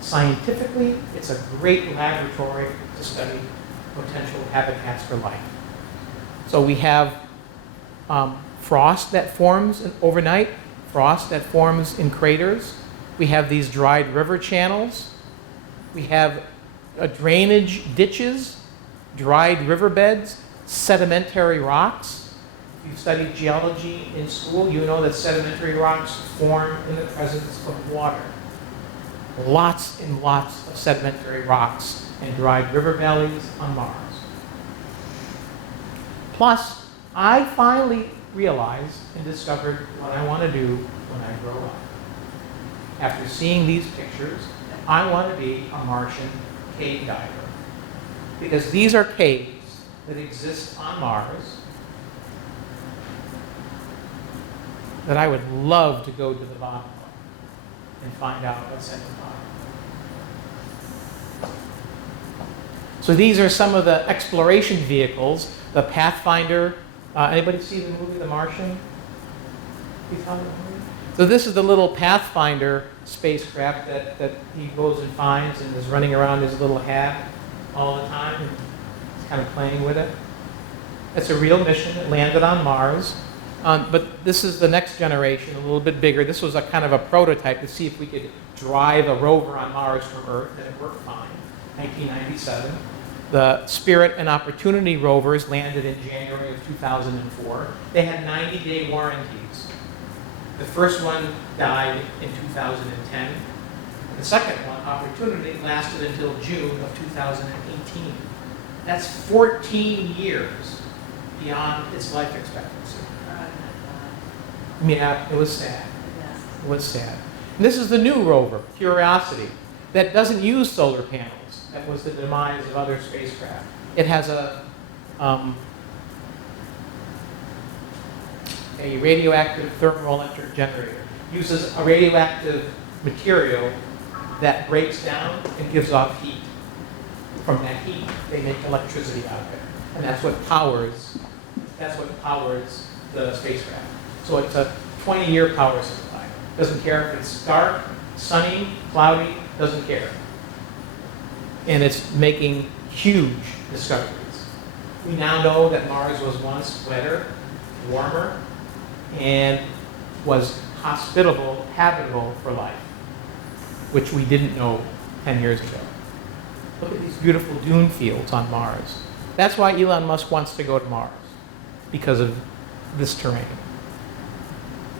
scientifically, it's a great laboratory to study potential habitats for life. So we have frost that forms overnight, frost that forms in craters. We have these dried river channels. We have drainage ditches, dried riverbeds, sedimentary rocks. If you've studied geology in school, you know that sedimentary rocks form in the presence of water. Lots and lots of sedimentary rocks and dried river valleys on Mars. Plus, I finally realized and discovered what I want to do when I grow up. After seeing these pictures, I want to be a Martian cave diver. Because these are caves that exist on Mars that I would love to go to the bottom of and find out what's at the bottom. So these are some of the exploration vehicles. The Pathfinder. Anybody see the movie The Martian? So this is the little Pathfinder spacecraft that he goes and finds and is running around his little hat all the time and he's kind of playing with it. It's a real mission. It landed on Mars. But this is the next generation, a little bit bigger. This was a kind of a prototype to see if we could drive a rover on Mars from Earth, and it worked fine. 1997. The Spirit and Opportunity rovers landed in January of 2004. They had 90-day warranties. The first one died in 2010. The second one, Opportunity, lasted until June of 2018. That's 14 years beyond its life expectancy. Yeah, it was sad. It was sad. And this is the new rover, Curiosity, that doesn't use solar panels. That was the demise of other spacecraft. It has a radioactive thermoelectric generator. Uses a radioactive material that breaks down and gives off heat. From that heat, they make electricity out of it, and that's what powers the spacecraft. So it's a 20-year power supply. Doesn't care if it's dark, sunny, cloudy, doesn't care. And it's making huge discoveries. We now know that Mars was once wetter, warmer, and was hospitable, habitable for life, which we didn't know 10 years ago. Look at these beautiful dune fields on Mars. That's why Elon Musk wants to go to Mars, because of this terrain.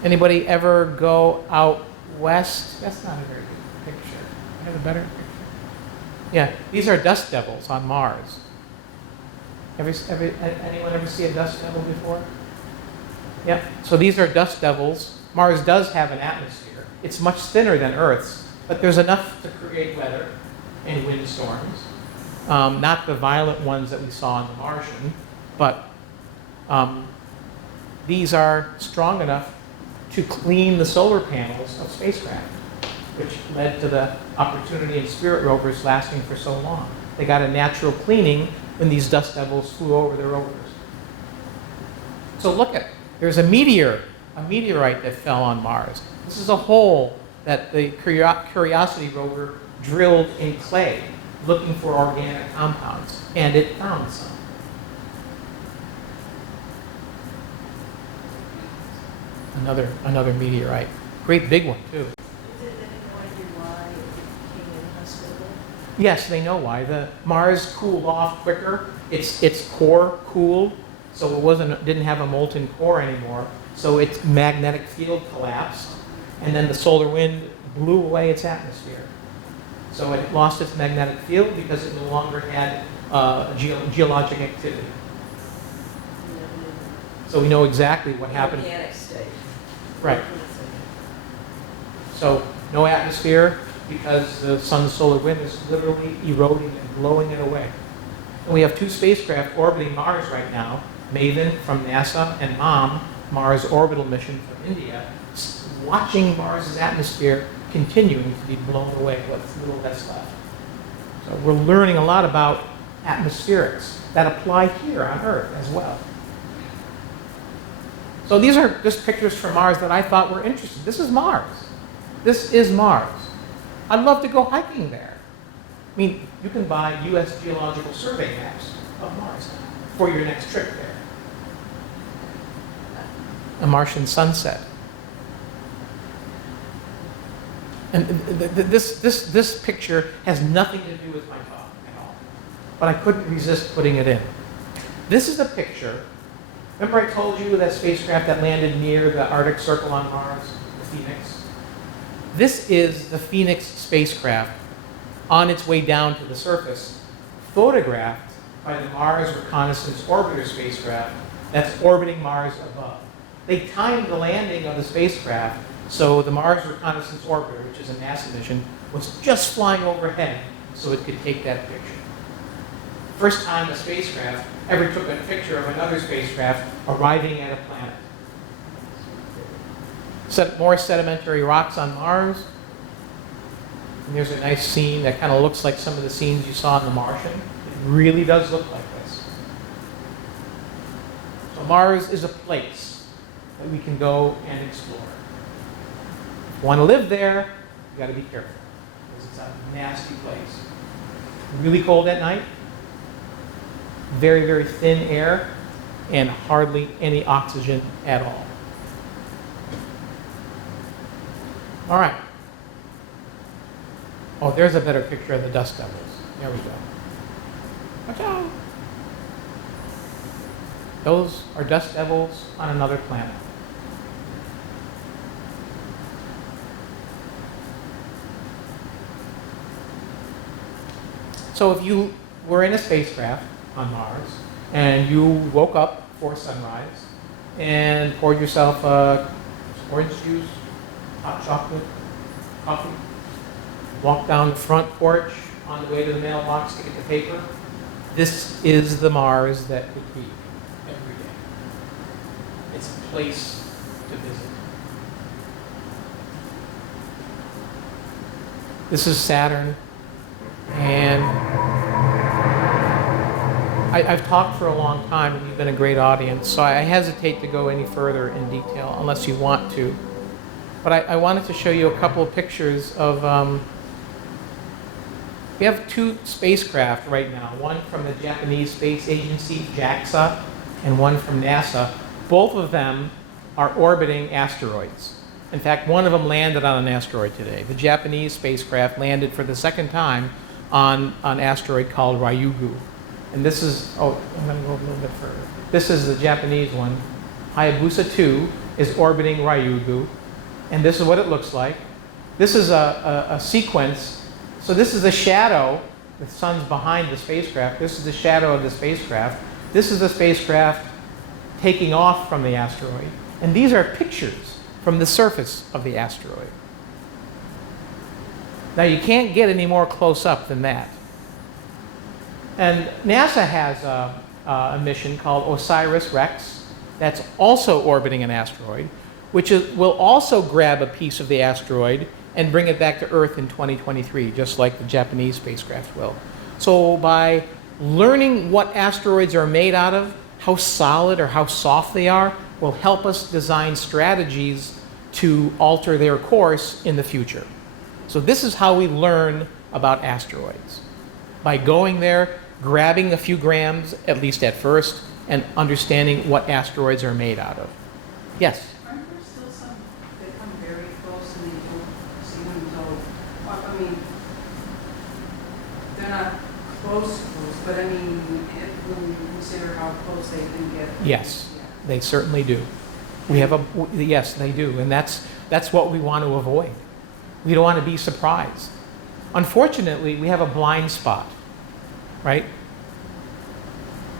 Anybody ever go out west? That's not a very good picture. I have a better picture. Yeah, these are dust devils on Mars. Anyone ever see a dust devil before? Yeah, so these are dust devils. Mars does have an atmosphere. It's much thinner than Earth's, but there's enough to create weather and windstorms. Not the violent ones that we saw in The Martian, but these are strong enough to clean the solar panels of spacecraft, which led to the Opportunity and Spirit rovers lasting for so long. They got a natural cleaning when these dust devils flew over their rovers. So look at, there's a meteorite that fell on Mars. This is a hole that the Curiosity rover drilled in clay, looking for organic compounds, and it found some. Another meteorite, great big one too. Yes, they know why. The Mars cooled off quicker. Its core cooled, so it didn't have a molten core anymore. So its magnetic field collapsed, and then the solar wind blew away its atmosphere. So it lost its magnetic field because it no longer had geologic activity. So we know exactly what happened. Organic state. Right. So no atmosphere, because the sun's solar wind is literally eroding and blowing it away. And we have two spacecraft orbiting Mars right now, MAVEN from NASA and MOM, Mars orbital mission from India, watching Mars's atmosphere continuing to be blown away, what's little that's left. So we're learning a lot about atmospherics that apply here on Earth as well. So these are just pictures from Mars that I thought were interesting. This is Mars. This is Mars. I'd love to go hiking there. I mean, you can buy U.S. Geological Survey maps of Mars for your next trip there. A Martian sunset. And this picture has nothing to do with my talk at all. But I couldn't resist putting it in. This is a picture. Remember I told you that spacecraft that landed near the Arctic Circle on Mars, the Phoenix? This is the Phoenix spacecraft on its way down to the surface, photographed by the Mars Reconnaissance Orbiter spacecraft that's orbiting Mars above. They timed the landing of the spacecraft so the Mars Reconnaissance Orbiter, which is a NASA mission, was just flying overhead so it could take that picture. First time a spacecraft ever took a picture of another spacecraft arriving at a planet. More sedimentary rocks on Mars. And there's a nice scene that kind of looks like some of the scenes you saw in The Martian. It really does look like this. So Mars is a place that we can go and explore. If you want to live there, you got to be careful, because it's a nasty place. Really cold at night, very, very thin air, and hardly any oxygen at all. All right. Oh, there's a better picture of the dust devils. There we go. Watch out. Those are dust devils on another planet. So if you were in a spacecraft on Mars and you woke up for sunrise and poured yourself orange juice, hot chocolate, coffee, walked down the front porch on the way to the mailbox to get the paper, this is the Mars that would be every day. It's a place to visit. This is Saturn, and I've talked for a long time, and you've been a great audience, so I hesitate to go any further in detail unless you want to. But I wanted to show you a couple of pictures of, we have two spacecraft right now, one from the Japanese Space Agency, JAXA, and one from NASA. Both of them are orbiting asteroids. In fact, one of them landed on an asteroid today. The Japanese spacecraft landed for the second time on an asteroid called Ryugu. And this is, oh, I'm going to go a little bit further. This is the Japanese one. Hayabusa 2 is orbiting Ryugu. And this is what it looks like. This is a sequence. So this is the shadow. The sun's behind the spacecraft. This is the shadow of the spacecraft. This is the spacecraft taking off from the asteroid. And these are pictures from the surface of the asteroid. Now you can't get any more close up than that. And NASA has a mission called OSIRIS-REx that's also orbiting an asteroid, which will also grab a piece of the asteroid and bring it back to Earth in 2023, just like the Japanese spacecraft will. So by learning what asteroids are made out of, how solid or how soft they are, will help us design strategies to alter their course in the future. So this is how we learn about asteroids. By going there, grabbing a few grams, at least at first, and understanding what asteroids are made out of. Yes? Aren't there still some that come very close and you don't see them until, I mean, they're not close, but I mean, when you consider how close they can get. Yes, Yeah. they certainly do. Yes, they do, and that's what we want to avoid. We don't want to be surprised. Unfortunately, we have a blind spot, right?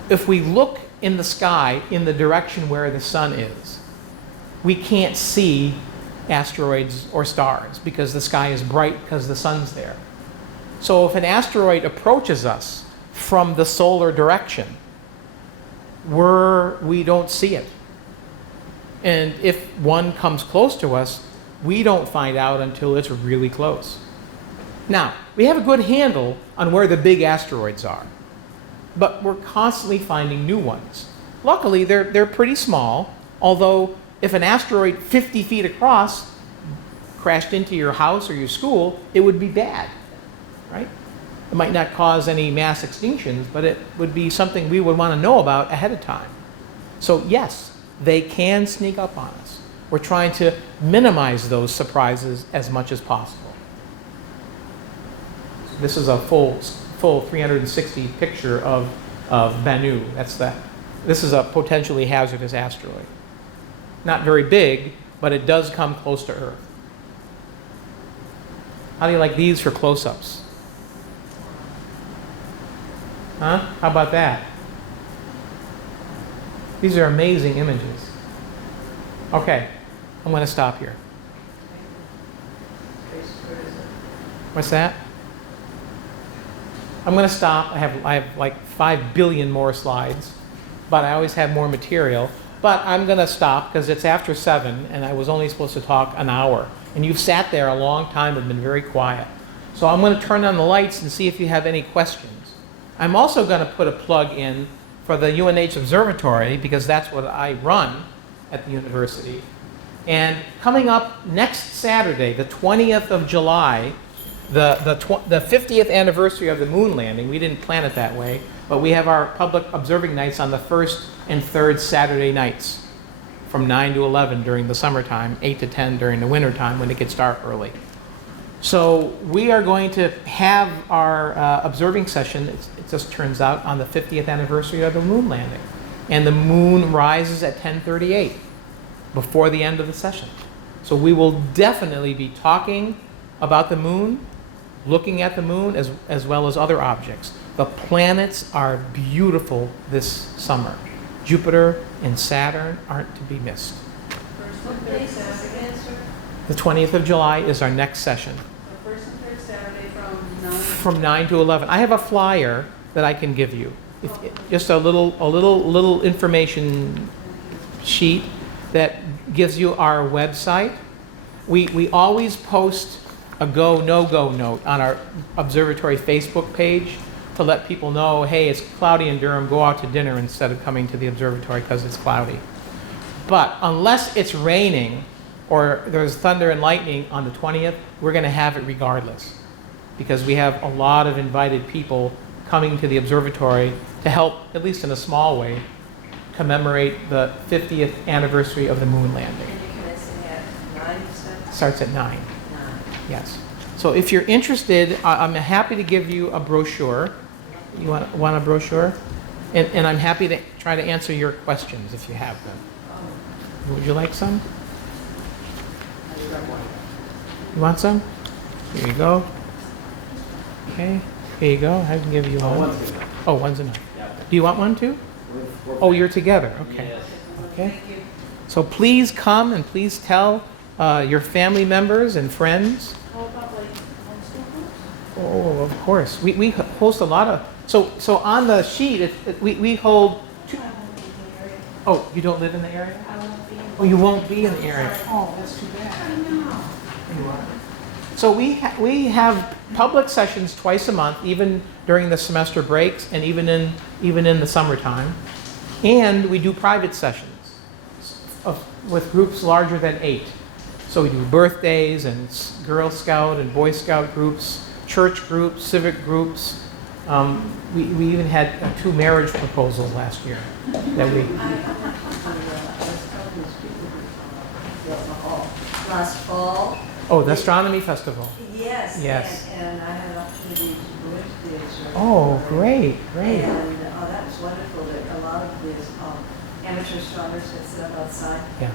If we look in the sky in the direction where the sun is, we can't see asteroids or stars because the sky is bright because the sun's there. So if an asteroid approaches us from the solar direction, we don't see it. And if one comes close to us, we don't find out until it's really close. Now, we have a good handle on where the big asteroids are, but we're constantly finding new ones. Luckily, they're pretty small, although if an asteroid 50 feet across crashed into your house or your school, it would be bad, right? It might not cause any mass extinctions, but it would be something we would want to know about ahead of time. So yes, they can sneak up on us. We're trying to minimize those surprises as much as possible. This is a full 360 picture of Bennu. This is a potentially hazardous asteroid. Not very big, but it does come close to Earth. How do you like these for close-ups? Huh? How about that? These are amazing images. Okay, I'm going to stop here. What's that? I'm going to stop. I have like 5 billion more slides, but I always have more material. But I'm going to stop because it's after 7, and I was only supposed to talk an hour. And you've sat there a long time and been very quiet. So I'm going to turn on the lights and see if you have any questions. I'm also going to put a plug in for the UNH Observatory because that's what I run at the university. And coming up next Saturday, the 20th of July, the 50th anniversary of the moon landing, we didn't plan it that way, but we have our public observing nights on the first and third Saturday nights from 9 to 11 during the summertime, 8 to 10 during the wintertime when it gets dark early. So we are going to have our observing session, it just turns out, on the 50th anniversary of the moon landing. And the moon rises at 10:38 before the end of the session. So we will definitely be talking about the moon, looking at the moon, as well as other objects. The planets are beautiful this summer. Jupiter and Saturn aren't to be missed. First and third Saturday, sir? The 20th of July is our next session. The first and third Saturday from 9? From 9 to 11. I have a flyer that I can give you. Just a little information sheet that gives you our website. We always post a go, no-go note on our observatory Facebook page to let people know, hey, it's cloudy in Durham, go out to dinner instead of coming to the observatory because it's cloudy. But unless it's raining or there's thunder and lightning on the 20th, we're going to have it regardless because we have a lot of invited people coming to the observatory to help, at least in a small way, commemorate the 50th anniversary of the moon landing. And you're commencing at 9 Starts at 9. Yes. So if you're interested, I'm happy to give you a brochure. You want a brochure? And I'm happy to try to answer your questions if you have them. Would you like some? You want some? Here you go. Okay. Here you go. I can give you one. One's good. Oh, one's enough. Yeah. Do you want one too? Oh, you're together. Okay. Yes. Okay. So please come and please tell your family members and friends. How about like homeschool groups? Oh, of course. We host a lot of. So on the sheet, we hold. I won't be in the area. Oh, you don't live in the area? I won't be in. Oh, you won't be in the area. Oh, that's too bad. I know. So we have public sessions twice a month, even during the semester breaks and even in the summertime, and we do private sessions with groups larger than 8. So we do birthdays and Girl Scout and Boy Scout groups, church groups, civic groups. We even had 2 marriage proposals last year that we. I was telling these people last fall. Oh, the astronomy festival. Yes. Yes. And I had an opportunity to go into the observatory. Oh, great, great. And that was wonderful. That a lot of these amateur astronomers that sit up outside. Yeah.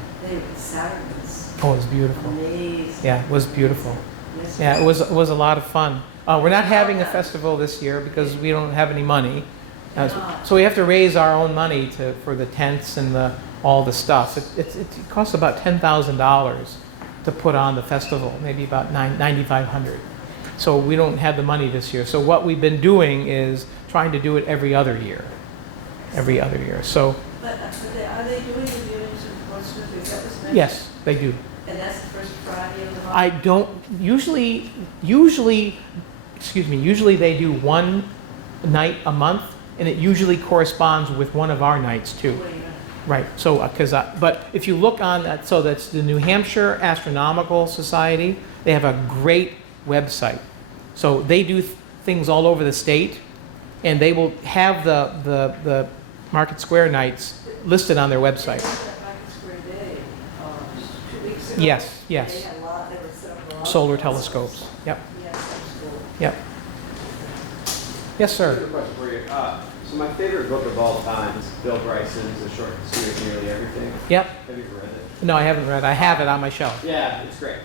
Saturn was Oh, it was beautiful. amazing. Yeah, it was beautiful. Yes. Yeah, it was a lot of fun. We're not having a festival this year because we don't have any money. So we have to raise our own money for the tents and all the stuff. It costs about $10,000 to put on the festival, maybe about $9,500. So we don't have the money this year. So what we've been doing is trying to do it every other year. Every other year. So But are they doing the viewings of Portsmouth? Is that what's mentioned? yes, they do. And that's the first Friday of the month? I don't usually they do one night a month, and it usually corresponds with one of our nights too. Wait a minute. Right. So but if you look on that, so that's the New Hampshire Astronomical Society. They have a great website. So they do things all over the state, and they will have the Market Square nights listed on their website. That Market Square Day, just 2 weeks ago. Yes, They yes. had a lot, they were set up a lot. Solar telescopes. Yep. Yes, that's cool. Yep. Yes, I have sir. a question for you. So my favorite book of all time is Bill Bryson's The Short History of Nearly Everything. Yep. Have you ever read it? No, I haven't read. I have it on my shelf. Yeah, it's great.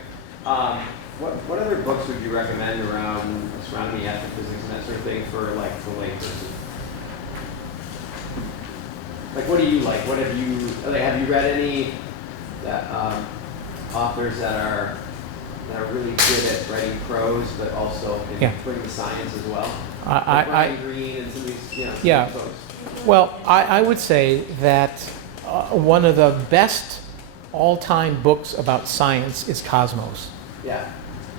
What other books would you recommend around astronomy, astrophysics, and that sort of thing for like the layperson? Like, what do you like? What have you read any authors that are really good at writing prose, but also can Yeah. bring the science as well? Like I Brian Greene and some of these, Yeah. folks. well, I would say that one of the best all-time books about science is Cosmos. Yeah,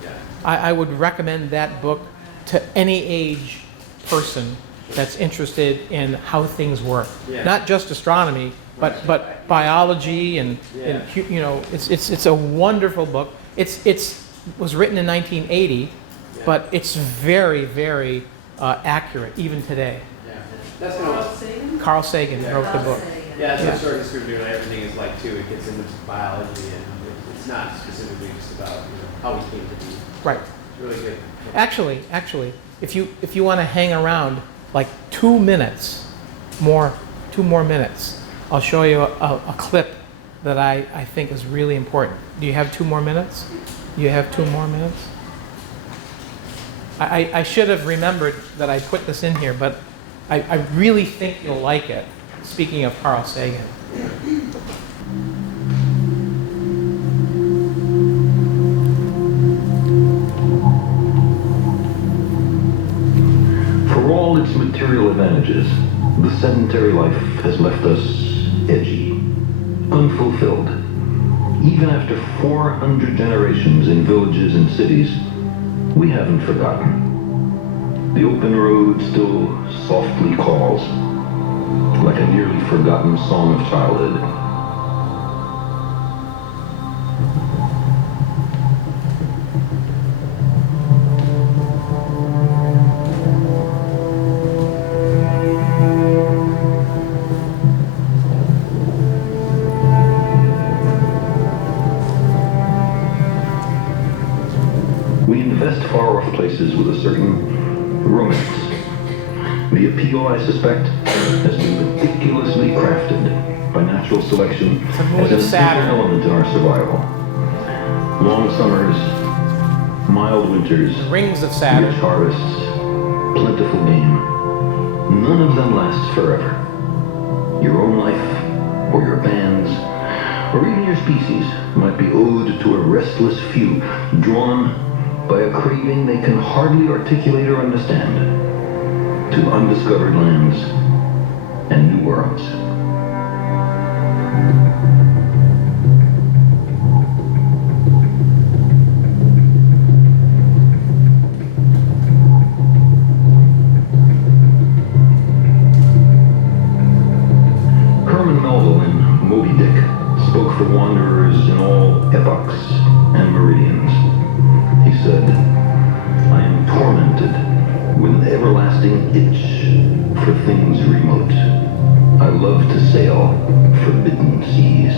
yeah. I would recommend that book to any age person that's interested in how things work. Yeah. Not just astronomy, but biology and it's a wonderful book. It's was written in 1980, but it's very, very accurate even today. Yeah. That's kind Carl of Sagan? Carl Sagan Yeah. wrote the book. yeah. That's Yeah. what short history of nearly everything is like too. It gets into biology and it's not specifically just about how we came to be. Right. It's really good. Actually, if you want to hang around like 2 minutes, 2 more minutes, I'll show you a clip that I think is really important. Do you have 2 more minutes? You have 2 more minutes? I should have remembered that I put this in here, but I really think you'll like it. Speaking of Carl Sagan. For all its material advantages, the sedentary life has left us edgy, unfulfilled. Even after 400 generations in villages and cities, we haven't forgotten. The open road still softly calls, like a nearly forgotten song of childhood. We invest far-off places with a certain romance. The appeal, I suspect, has been meticulously crafted by natural selection It's a moon as an of essential Saturn. element in our survival. Long summers, mild winters, The rings of Saturn. rich harvests, plentiful game. None of them lasts forever. Your own life, or your band's, or even your species might be owed to a restless few, drawn by a craving they can hardly articulate or understand, to undiscovered lands and new worlds. Herman Melville in Moby Dick spoke for wanderers in all epochs and meridians. He said, "I am tormented with an everlasting itch for things remote. I love to sail forbidden seas."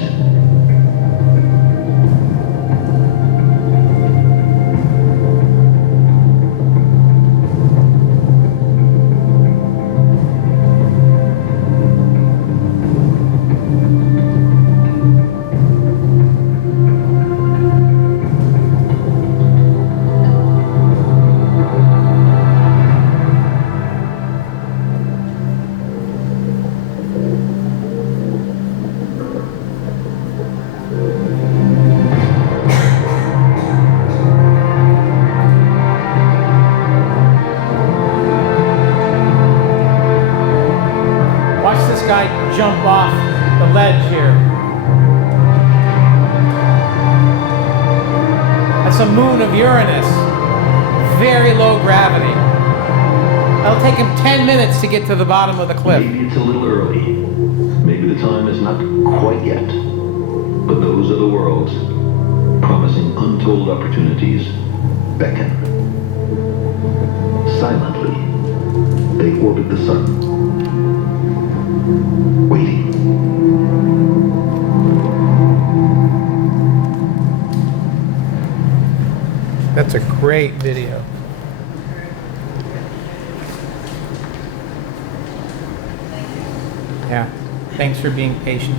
Watch this guy jump off the ledge here. That's a moon of Uranus. Very low gravity. It'll take him 10 minutes to get to the bottom of the cliff. Maybe it's a little early. Maybe the time is not quite yet. But those are the worlds, promising untold opportunities, beckon. Silently, they orbit the sun, waiting. That's a great video. Yeah. Thanks for being patient.